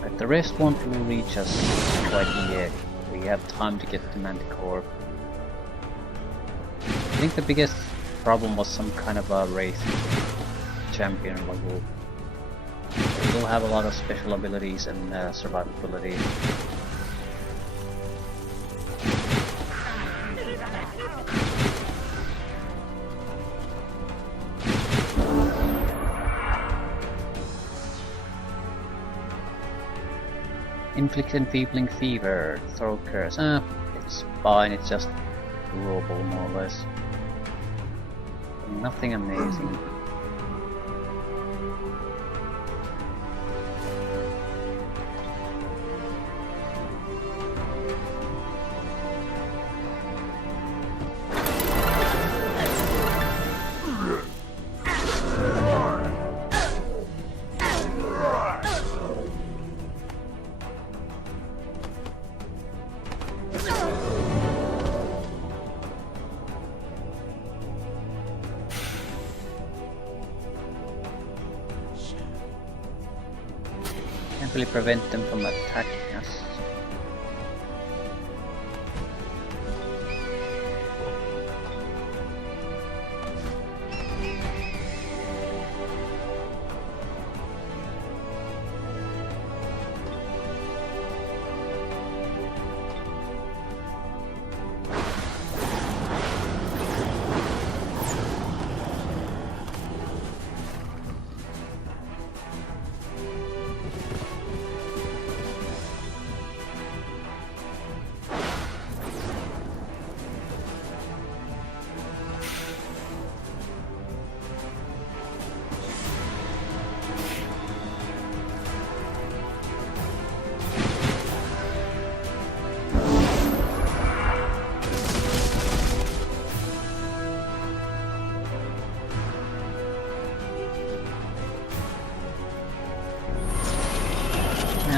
But the rest won't reach us quite yet. We have time to get the Manticore. I think the biggest problem was some kind of a race champion level. It will have a lot of special abilities and survivability. Inflict enfeebling fever, throw curse. It's fine, it's just doable more or less. Nothing amazing. Can't really prevent them from attacking us.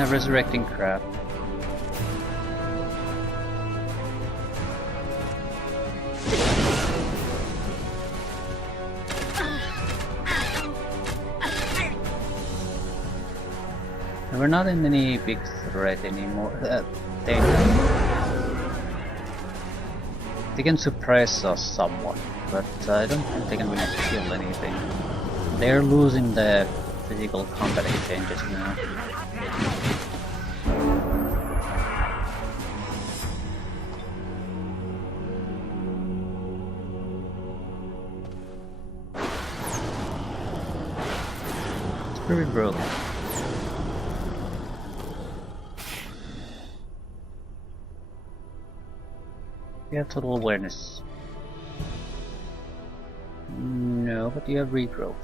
Resurrecting crap. We're not in any big threat anymore. They can suppress us somewhat, but I don't think they can really kill anything. They're losing the physical combat exchanges now. Very brutal. You have total awareness. No, but you have regrowth.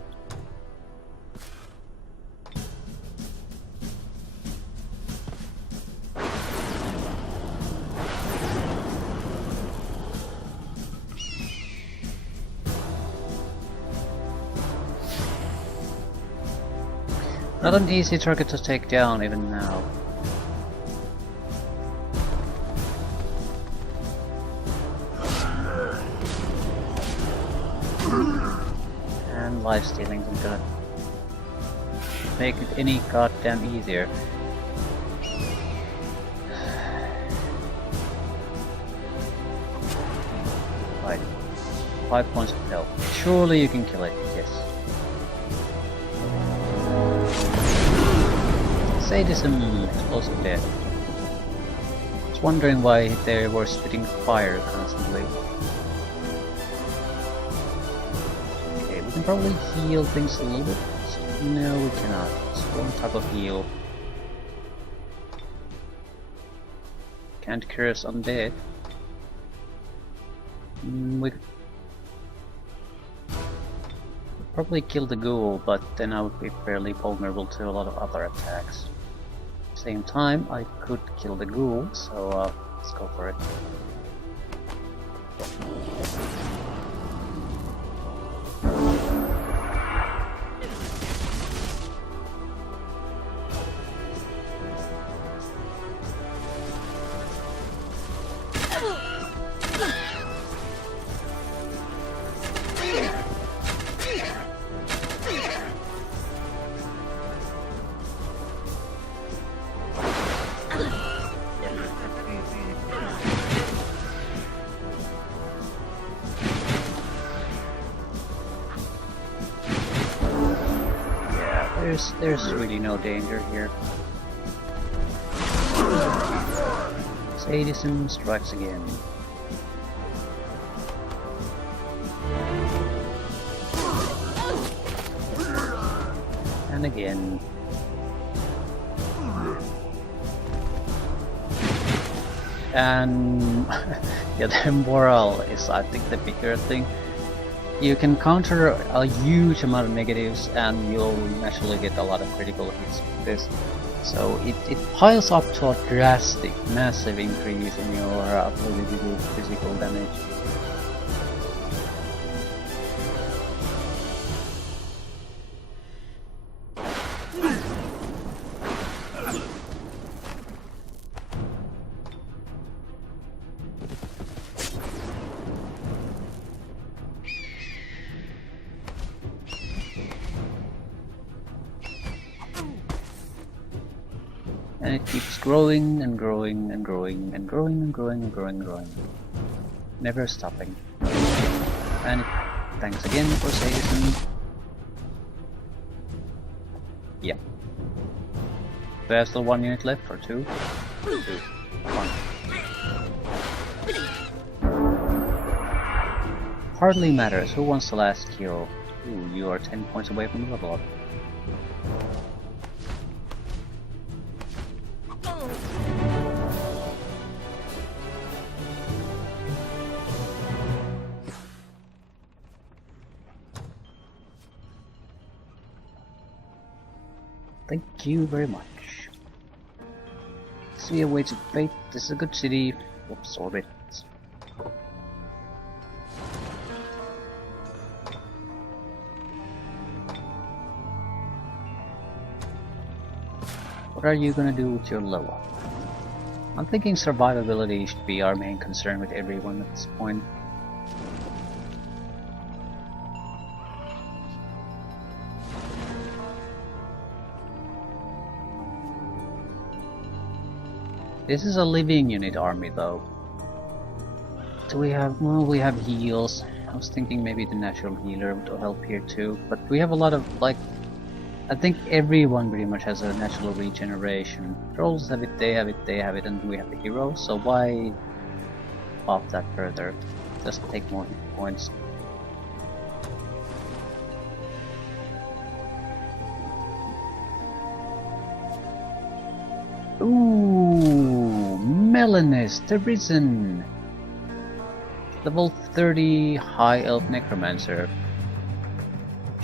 Not an easy target to take down even now. And life stealing is gonna make it any goddamn easier. Right. 5 points of health. Surely you can kill it, yes. Sadism, explosive death. I was wondering why they were spitting fire constantly. Okay, we can probably heal things a little bit. No, we cannot. It's one type of heal. Can't curse undead. We could probably kill the ghoul, but then I would be fairly vulnerable to a lot of other attacks. Same time, I could kill the ghoul, so Let's go for it. There's really no danger here. Sadism strikes again. And again. And yeah, the morale is, I think, the bigger thing. You can counter a huge amount of negatives and you'll naturally get a lot of critical hits with this. So it piles up to a drastic, massive increase in your ability to do physical damage. And it keeps growing and growing and growing and growing and growing and growing and growing. Never stopping. And thanks again for sadism. Yeah. There's still 1 unit left, or 2? 2. 1. Hardly matters who wants the last kill. Ooh, you are 10 points away from the level up. Thank you very much. See a way to fate. This is a good city. Absorb it. What are you gonna do with your level up? I'm thinking survivability should be our main concern with everyone at this point. This is a living unit army though. Do we have, well, we have heals. I was thinking maybe the natural healer would help here too, but we have a lot of, like, I think everyone pretty much has a natural regeneration. Trolls have it, they have it, they have it, and we have the hero, so why off that further? Just take more hit points. Ooh, Melanist, the Risen! Level 30 High Elf Necromancer.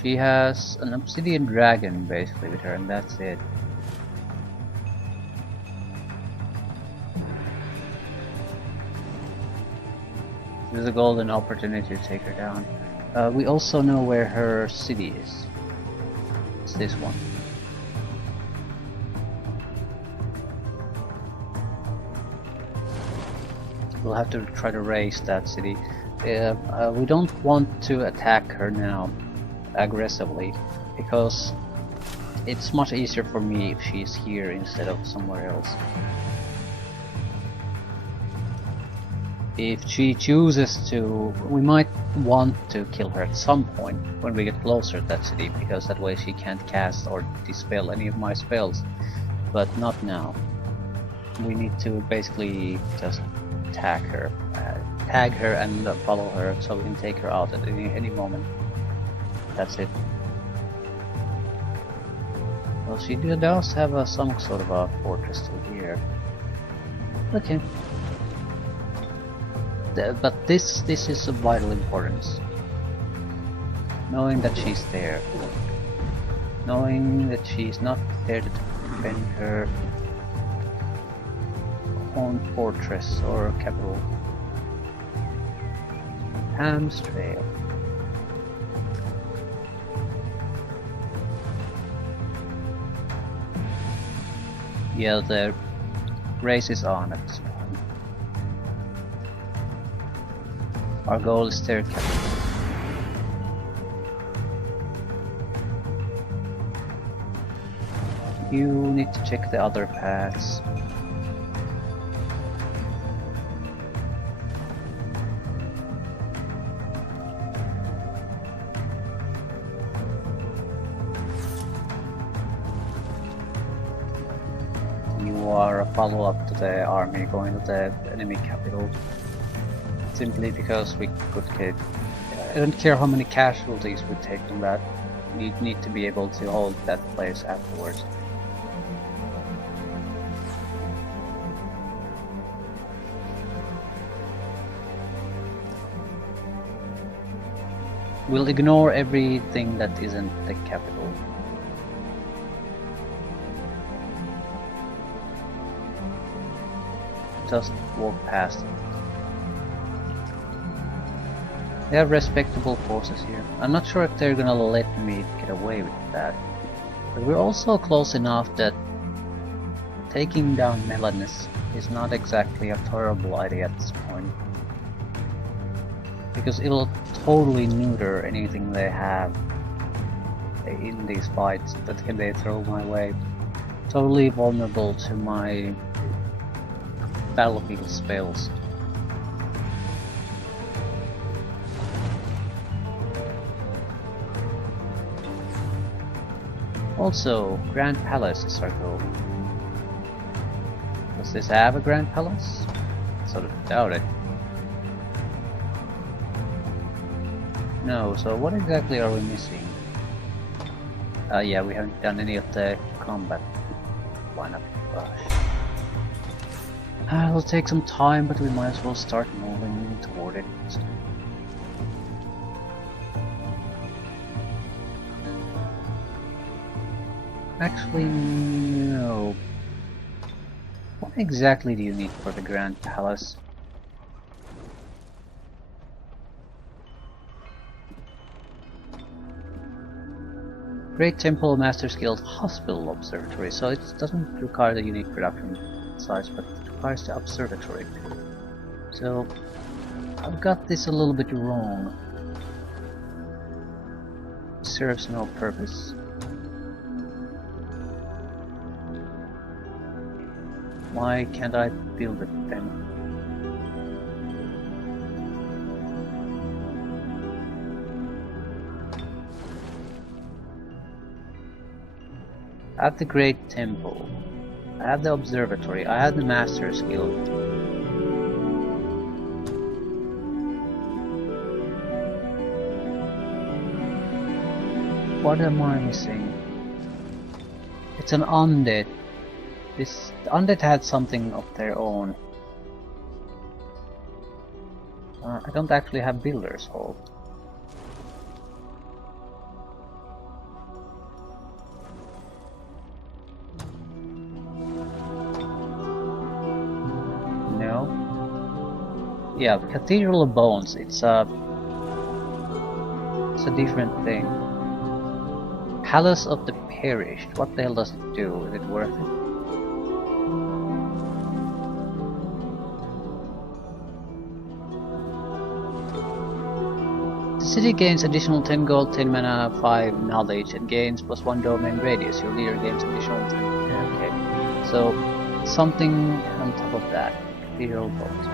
She has an obsidian dragon basically with her, and that's it. There's a golden opportunity to take her down. We also know where her city is. It's this one. We'll have to try to raise that city. We don't want to attack her now aggressively, because it's much easier for me if she's here instead of somewhere else. If she chooses to, we might want to kill her at some point when we get closer to that city, because that way she can't cast or dispel any of my spells, but not now. We need to basically just tag her and follow her so we can take her out at any moment. That's it. Well, she does have some sort of a fortress still here. Okay. But this is of vital importance. Knowing that she's there. Knowing that she's not there to defend her. own fortress or capital. Ham's Trail. Yeah, the race is on at this point. Our goal is their capital. You need to check the other paths. You are a follow-up to the army going to the enemy capital. Simply because we could get... I don't care how many casualties we take from that. We need to be able to hold that place afterwards. We'll ignore everything that isn't the capital. Just walk past it. They have respectable forces here. I'm not sure if they're gonna let me get away with that. But we're also close enough that taking down Melanus is not exactly a terrible idea at this point. Because it'll totally neuter anything they have in these fights that they throw my way. Totally vulnerable to my battlefield spells. Also, Grand Palace is our goal. Does this have a Grand Palace? Sort of doubt it. No, so what exactly are we missing? Yeah, we haven't done any of the combat lineup. It'll take some time, but we might as well start moving toward it. Actually, no. What exactly do you need for the Grand Palace? Great Temple, Master's Guild, Hospital Observatory, so it doesn't require the unique production size, but it requires the observatory. So, I've got this a little bit wrong. It serves no purpose. Why can't I build it then? I have the Great Temple, I have the Observatory, I have the Master's Guild. What am I missing? It's an undead. The undead had something of their own. I don't actually have Builder's Hall. Yeah, Cathedral of Bones, it's a different thing. Palace of the Perished, what the hell does it do? Is it worth it? The city gains additional 10 gold, 10 mana, 5 knowledge, and gains +1 domain radius. Your leader gains additional 10. Okay, so something on top of that. Cathedral of Bones.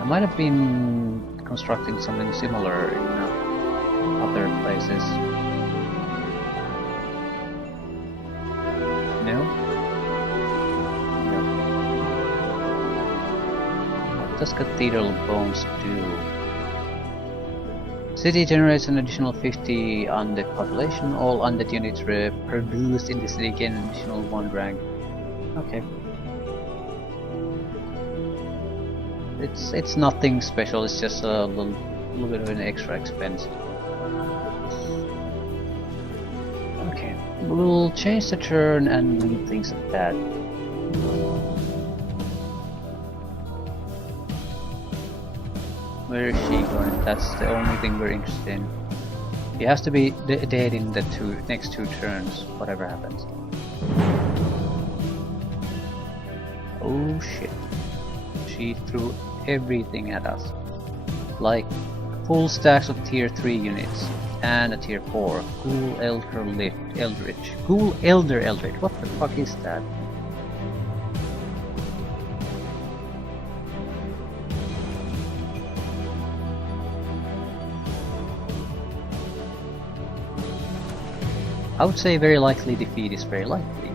I might have been constructing something similar in other places. No? No. What does Cathedral of Bones do? City generates an additional 50 undead population. All undead units produced in the city gain an additional 1 rank. Okay. It's nothing special, it's just a little bit of an extra expense. Okay, we'll change the turn and leave things at that. Where is she going? That's the only thing we're interested in. He has to be dead in the next two turns, whatever happens. Oh shit. She threw everything at us. Like full stacks of tier 3 units and a tier 4. Ghoul Elder Eldritch. Ghoul Elder Eldritch. What the fuck is that? I would say very likely defeat is very likely.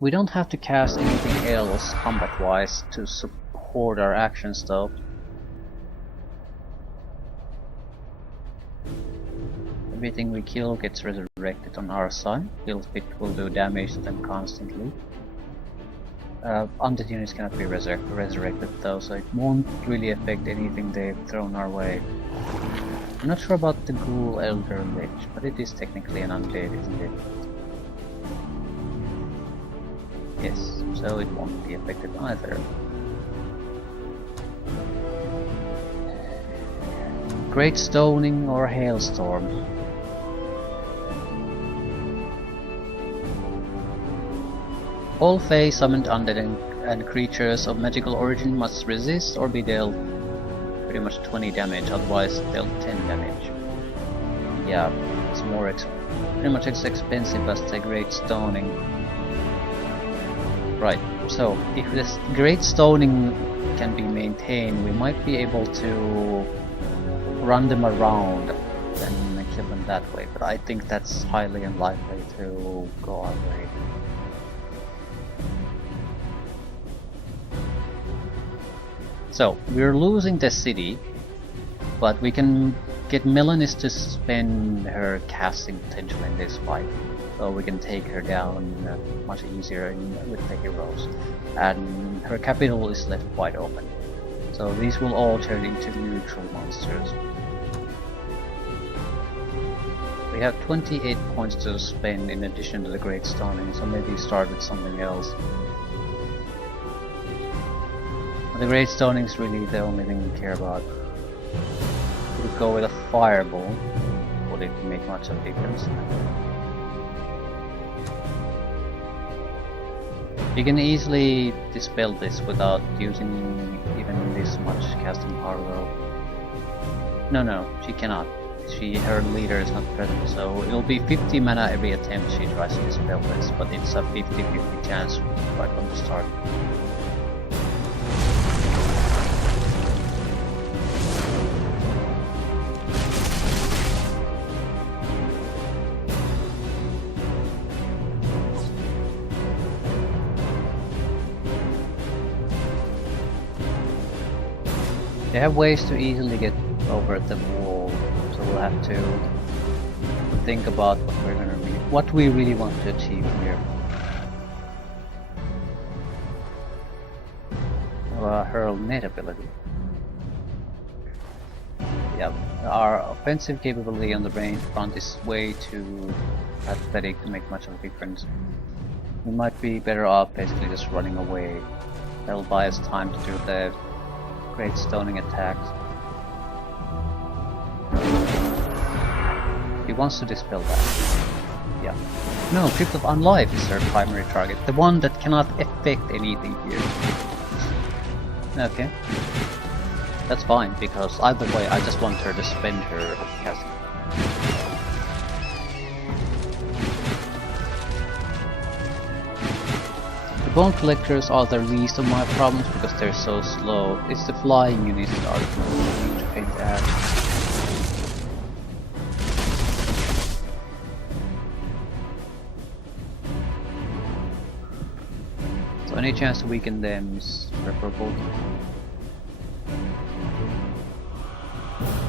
We don't have to cast anything else combat-wise to support our actions though. Everything we kill gets resurrected on our side. Kill Pit will do damage to them constantly. Undead units cannot be resurrected though, so it won't really affect anything they've thrown our way. I'm not sure about the Ghoul Elder Lich, but it is technically an undead, isn't it? Yes, so it won't be affected either. Great Stoning or Hailstorm. All Fae summoned undead and creatures of magical origin must resist or be dealt pretty much 20 damage, otherwise dealt 10 damage. Yeah, it's more pretty much as expensive as the Great Stoning. Right, so if this Great Stoning can be maintained, we might be able to run them around and kill them that way, but I think that's highly unlikely to go our way. So, we're losing the city, but we can get Melanis to spend her casting potential in this fight. So we can take her down much easier with the heroes. And her capital is left wide open. So these will all turn into neutral monsters. We have 28 points to spend in addition to the Great Stoning, so maybe start with something else. The Great Stoning is really the only thing we care about. If we go with a Fireball, would it make much of a difference? You can easily dispel this without using even this much casting power though. No, she cannot. Her leader is not present, so it'll be 50 mana every attempt she tries to dispel this, but it's a 50-50 chance right from the start. They have ways to easily get over the wall, so we'll have to think about what we really want to achieve here. Her net ability. Yeah, our offensive capability on the range front is way too pathetic to make much of a difference. We might be better off basically just running away. That'll buy us time to do the Great Stoning attacks. He wants to dispel that. Yeah. No, Crypt of Unlife is her primary target. The one that cannot affect anything here. Okay. That's fine, because either way I just want her to spend her casting. The Bone Collectors are the least of my problems because they're so slow. It's the flying units that are the pain to add. So any chance to weaken them is preferable.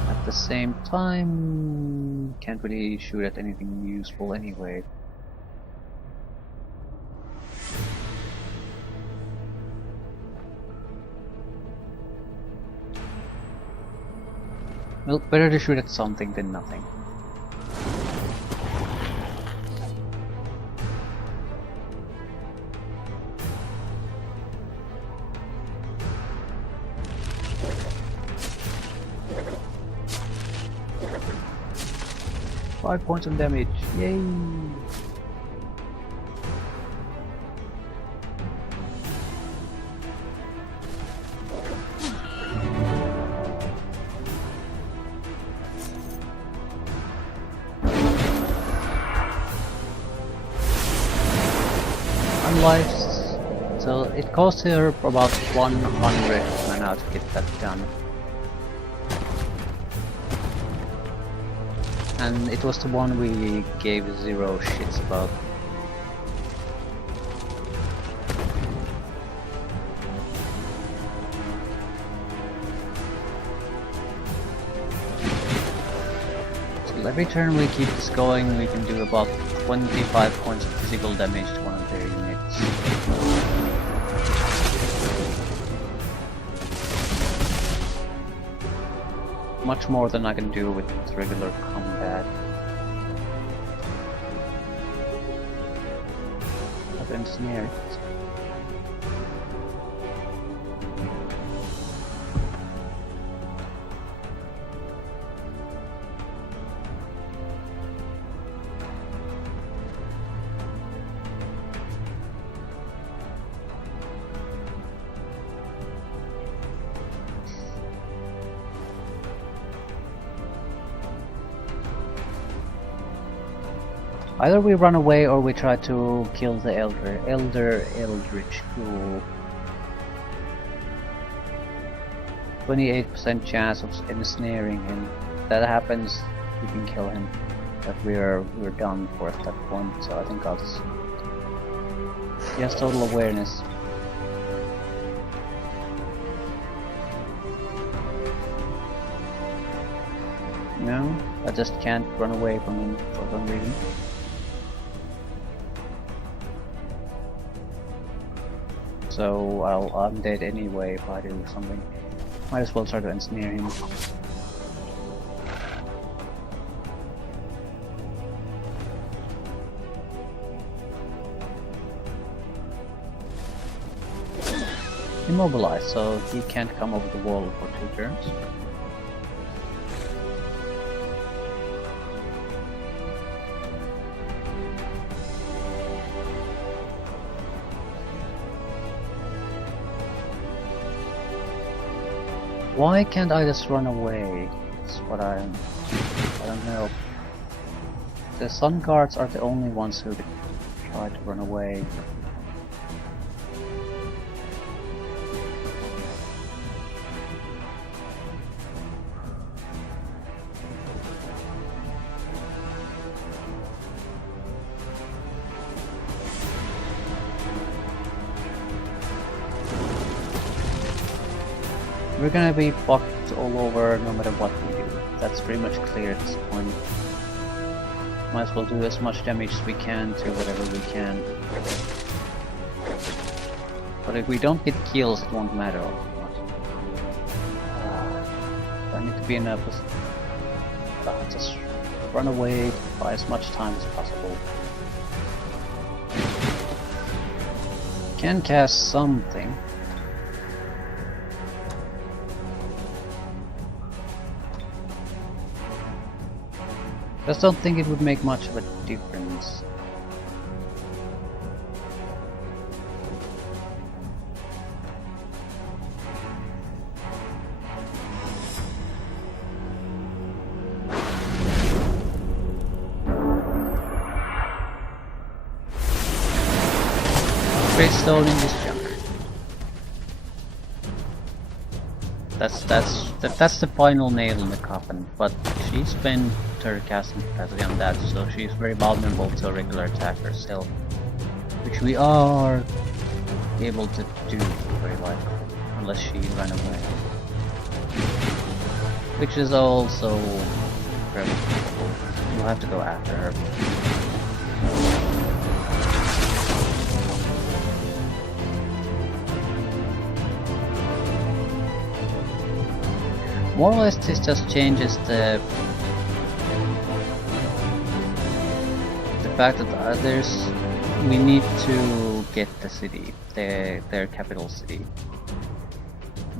At the same time, can't really shoot at anything useful anyway. Well, better to shoot at something than nothing. 5 points of damage, yay! Lives, so it cost her about 100 mana to get that done. And it was the one we gave 0 shits about. So every turn we keep this going, we can do about 25 points of physical damage to one of their units. Much more than I can do with regular combat. I've ensnared it. Either we run away or we try to kill the Eldritch Ghoul. 28% chance of ensnaring him. If that happens, we can kill him. But we're done for at that point, so I think I'll just... He has total awareness. No, I just can't run away from him for some reason. So I'm dead anyway if I do something. Might as well try to ensnare him. Immobilized, so he can't come over the wall for 2 turns. Why can't I just run away? That's what I don't know. The Sun Guards are the only ones who try to run away. We're gonna be fucked all over no matter what we do. That's pretty much clear at this point. Might as well do as much damage as we can to whatever we can. But if we don't get kills, it won't matter all that much. I need to be in a position. Just run away, buy as much time as possible. Can cast something. Just don't think it would make much of a difference. Great stone in this junk. That's the final nail in the coffin, but she spent her casting capacity on that, so she's very vulnerable to a regular attack herself, which we are able to do very likely, unless she ran away, which is also very difficult. We'll have to go after her. More or less this just changes the fact that we need to get the city, their capital city.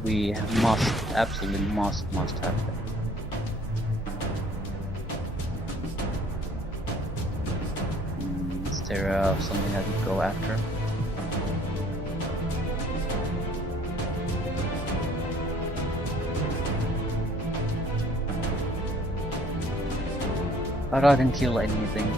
We absolutely must have them. there something I could go after? But I didn't kill anything.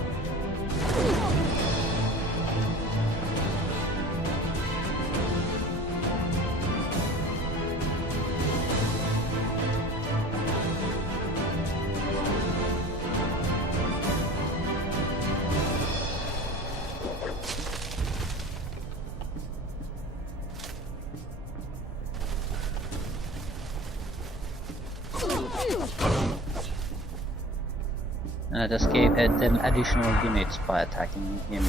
And I just gave them additional units by attacking him.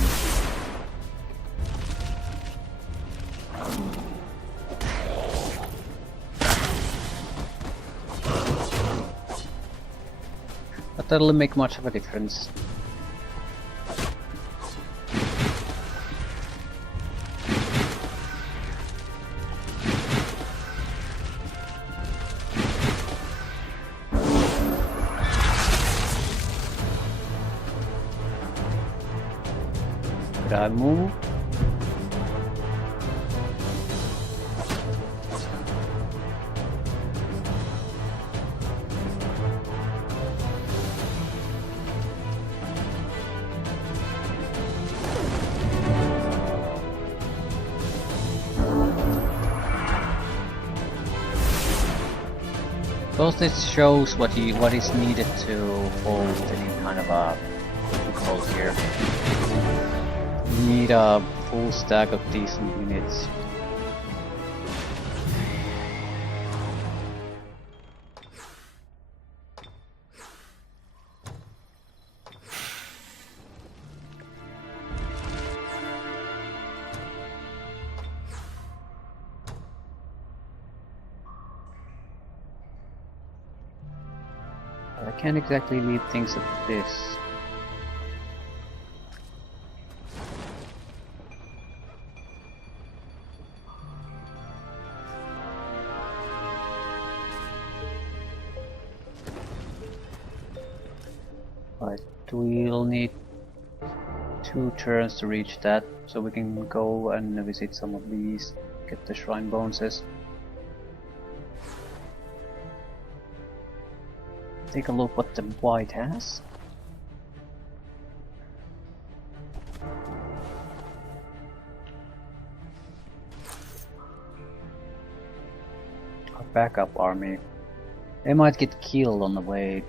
But that'll make much of a difference. Could I move? Both this shows what is needed to hold any kind of a difficult here. You need a full stack of decent units. I can't exactly leave things at this. Right, we'll need 2 turns to reach that, so we can go and visit some of these, get the shrine bonuses. Take a look what the white has. A backup army. They might get killed on the way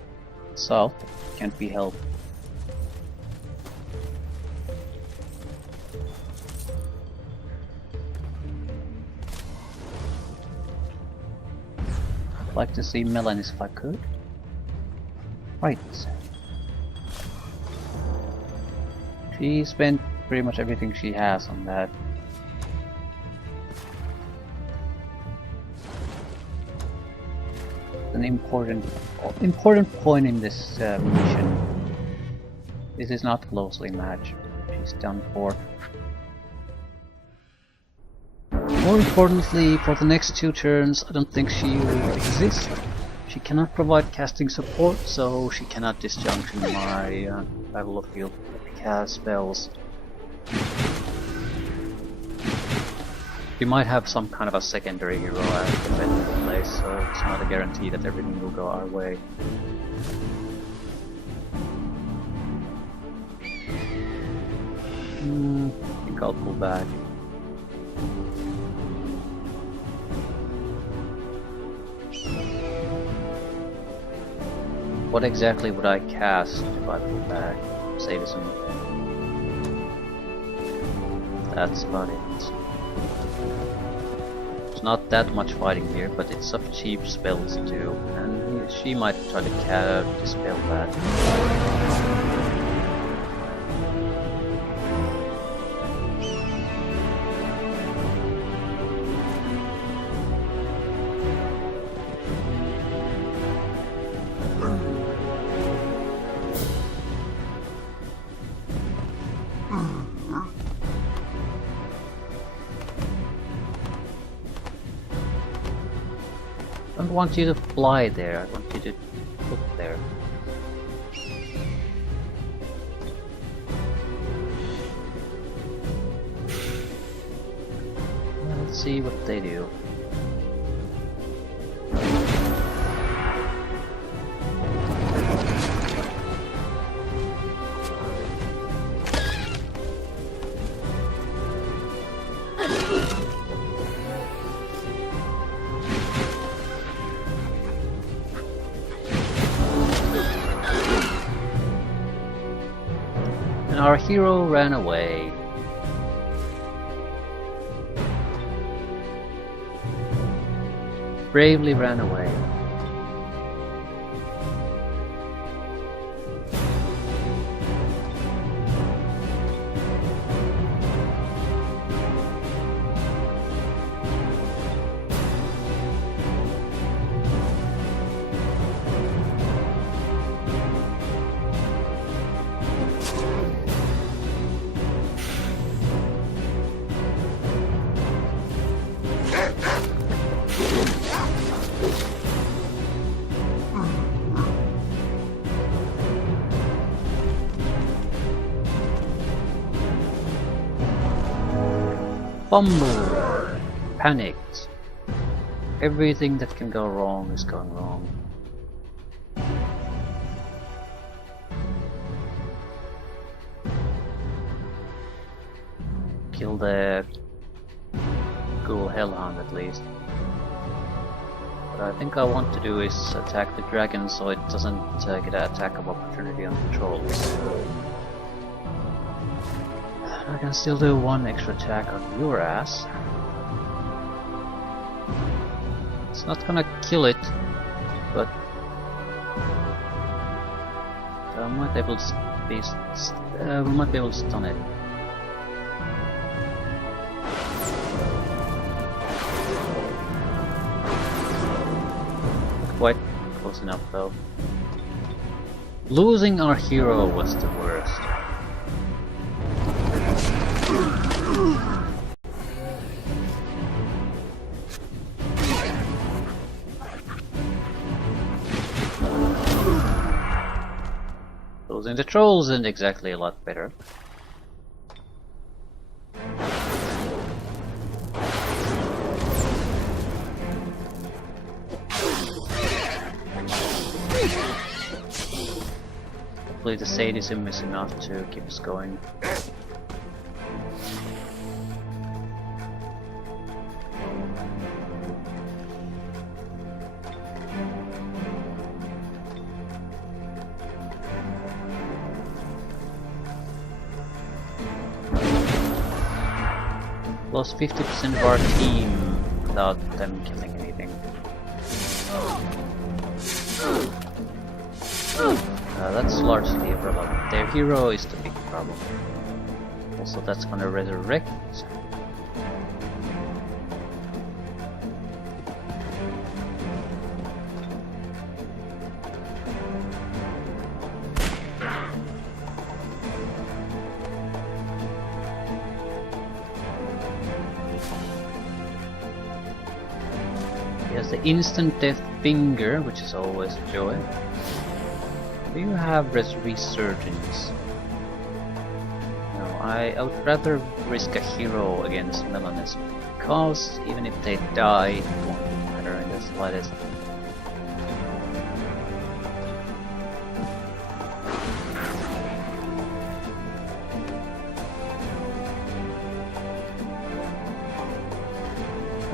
south, can't be helped. I'd like to see Melanis if I could. Right. She spent pretty much everything she has on that. An important point in this mission. This is not closely matched. She's done for. More importantly, for the next 2 turns, I don't think she will exist. She cannot provide casting support, so she cannot disjunction my Battle of Field cast spells. You might have some kind of a secondary hero at the defensive place, so it's not a guarantee that everything will go our way. I think I'll pull back. What exactly would I cast if I pull back? Save some. That's about it. It's not that much fighting here, but it's some cheap spells too, and she might try to dispel that. I don't want you to fly there, I want you to put there. Let's see what they do. And our hero ran away. Bravely ran away. Fumble! Panicked. Everything that can go wrong is going wrong. Kill the ghoul hellhound at least. What I think I want to do is attack the dragon so it doesn't get an attack of opportunity on the trolls. I can still do one extra attack on your ass. It's not gonna kill it, but I might be able to we might be able to stun it. Quite close enough though. Losing our hero was the worst. Losing the trolls isn't exactly a lot better. Hopefully the sadism is enough to keep us going. Lost 50% of our team without them killing anything. That's largely irrelevant. Their hero is the big problem. Also, that's gonna resurrect. He has the instant death finger, which is always a joy. Do you have resurgence? No, I would rather risk a hero against Melanis, because even if they die, it won't matter in the slightest.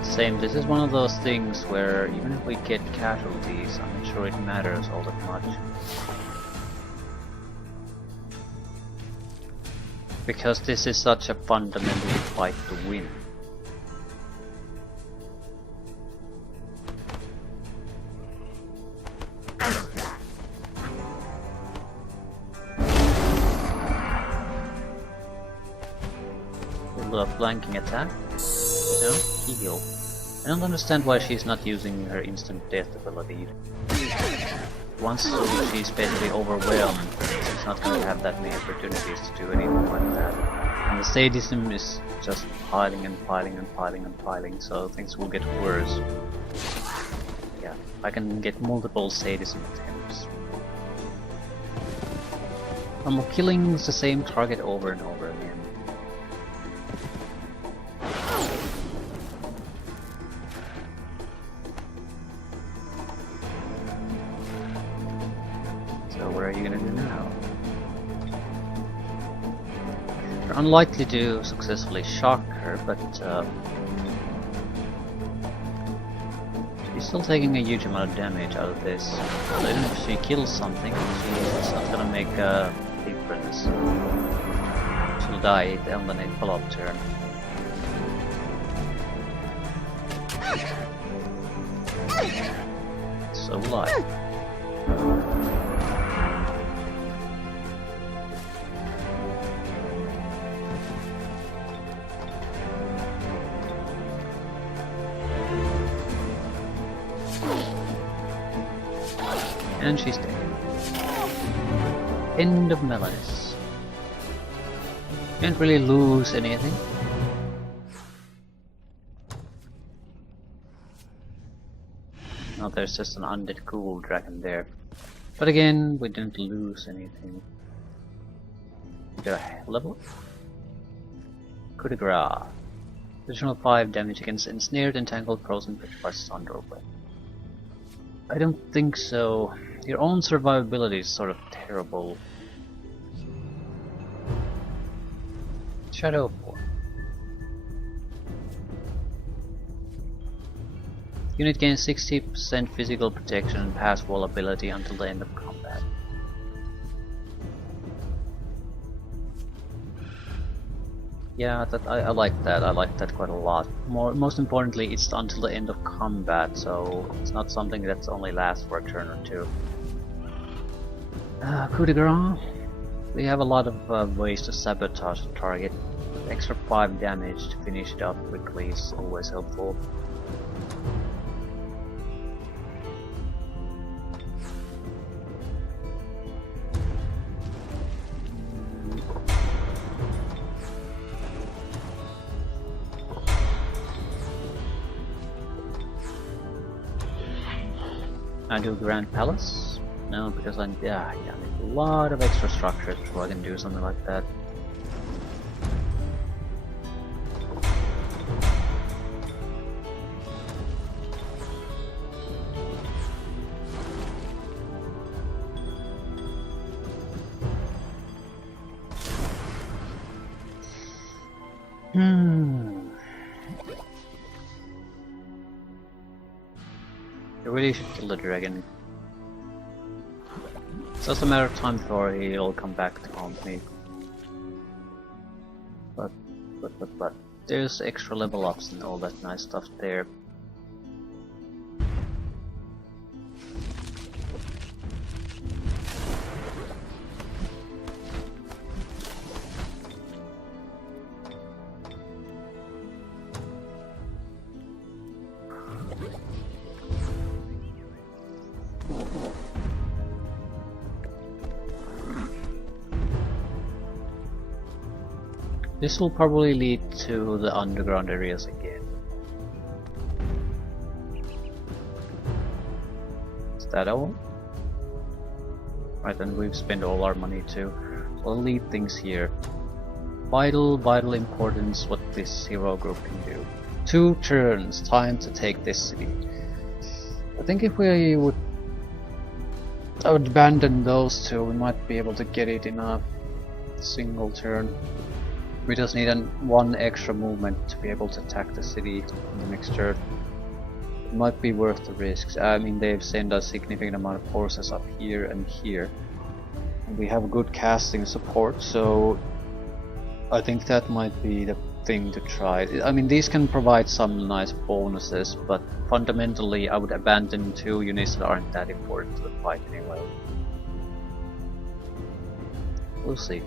Same, this is one of those things where even if we get casualties, I'm not sure it matters all that much. Because this is such a fundamental fight to win. Build a flanking attack. No, heal. I don't understand why she's not using her instant death ability. Once she's basically overwhelmed, she's not going to have that many opportunities to do anything like that. And the sadism is just piling and piling and piling and piling, so things will get worse. Yeah, I can get multiple sadism attempts. I'm killing the same target over and over again. are you gonna do now? You're unlikely to successfully shock her, but she's still taking a huge amount of damage out of this. So even if she kills something, she's not gonna make a difference. She'll die on the next follow-up turn. So will I. And she's dead. End of Melanus. Can't really lose anything. Oh, there's just an undead ghoul dragon there. But again, we didn't lose anything. Got a level? Coup de grace. Additional 5 damage against ensnared, entangled, frozen, petrified, stunned, or wet. I don't think so. Your own survivability is sort of terrible. Shadow 4. Unit gains 60% physical protection and pass wall ability until the end of combat. Yeah, I like that. I like that quite a lot. Most importantly, it's until the end of combat, so it's not something that's only lasts for a turn or two. Coup de grace. We have a lot of ways to sabotage the target. Extra 5 damage to finish it up quickly is always helpful. I do Grand Palace? No, because I need a lot of extra structures before I can do something like that. You really should kill the dragon. It's just a matter of time before he'll come back to haunt me. But there's extra level ups and all that nice stuff there. This will probably lead to the underground areas again. Is that all? Right, and we've spent all our money too. We'll leave things here. Vital importance what this hero group can do. 2 turns, time to take this city. I think if I would abandon those 2, we might be able to get it in a single turn. We just need 1 extra movement to be able to attack the city in the next turn. It might be worth the risks. I mean, they've sent a significant amount of forces up here and here. And we have good casting support, so I think that might be the thing to try. I mean, these can provide some nice bonuses, but fundamentally I would abandon 2 units that aren't that important to the fight anyway. We'll see.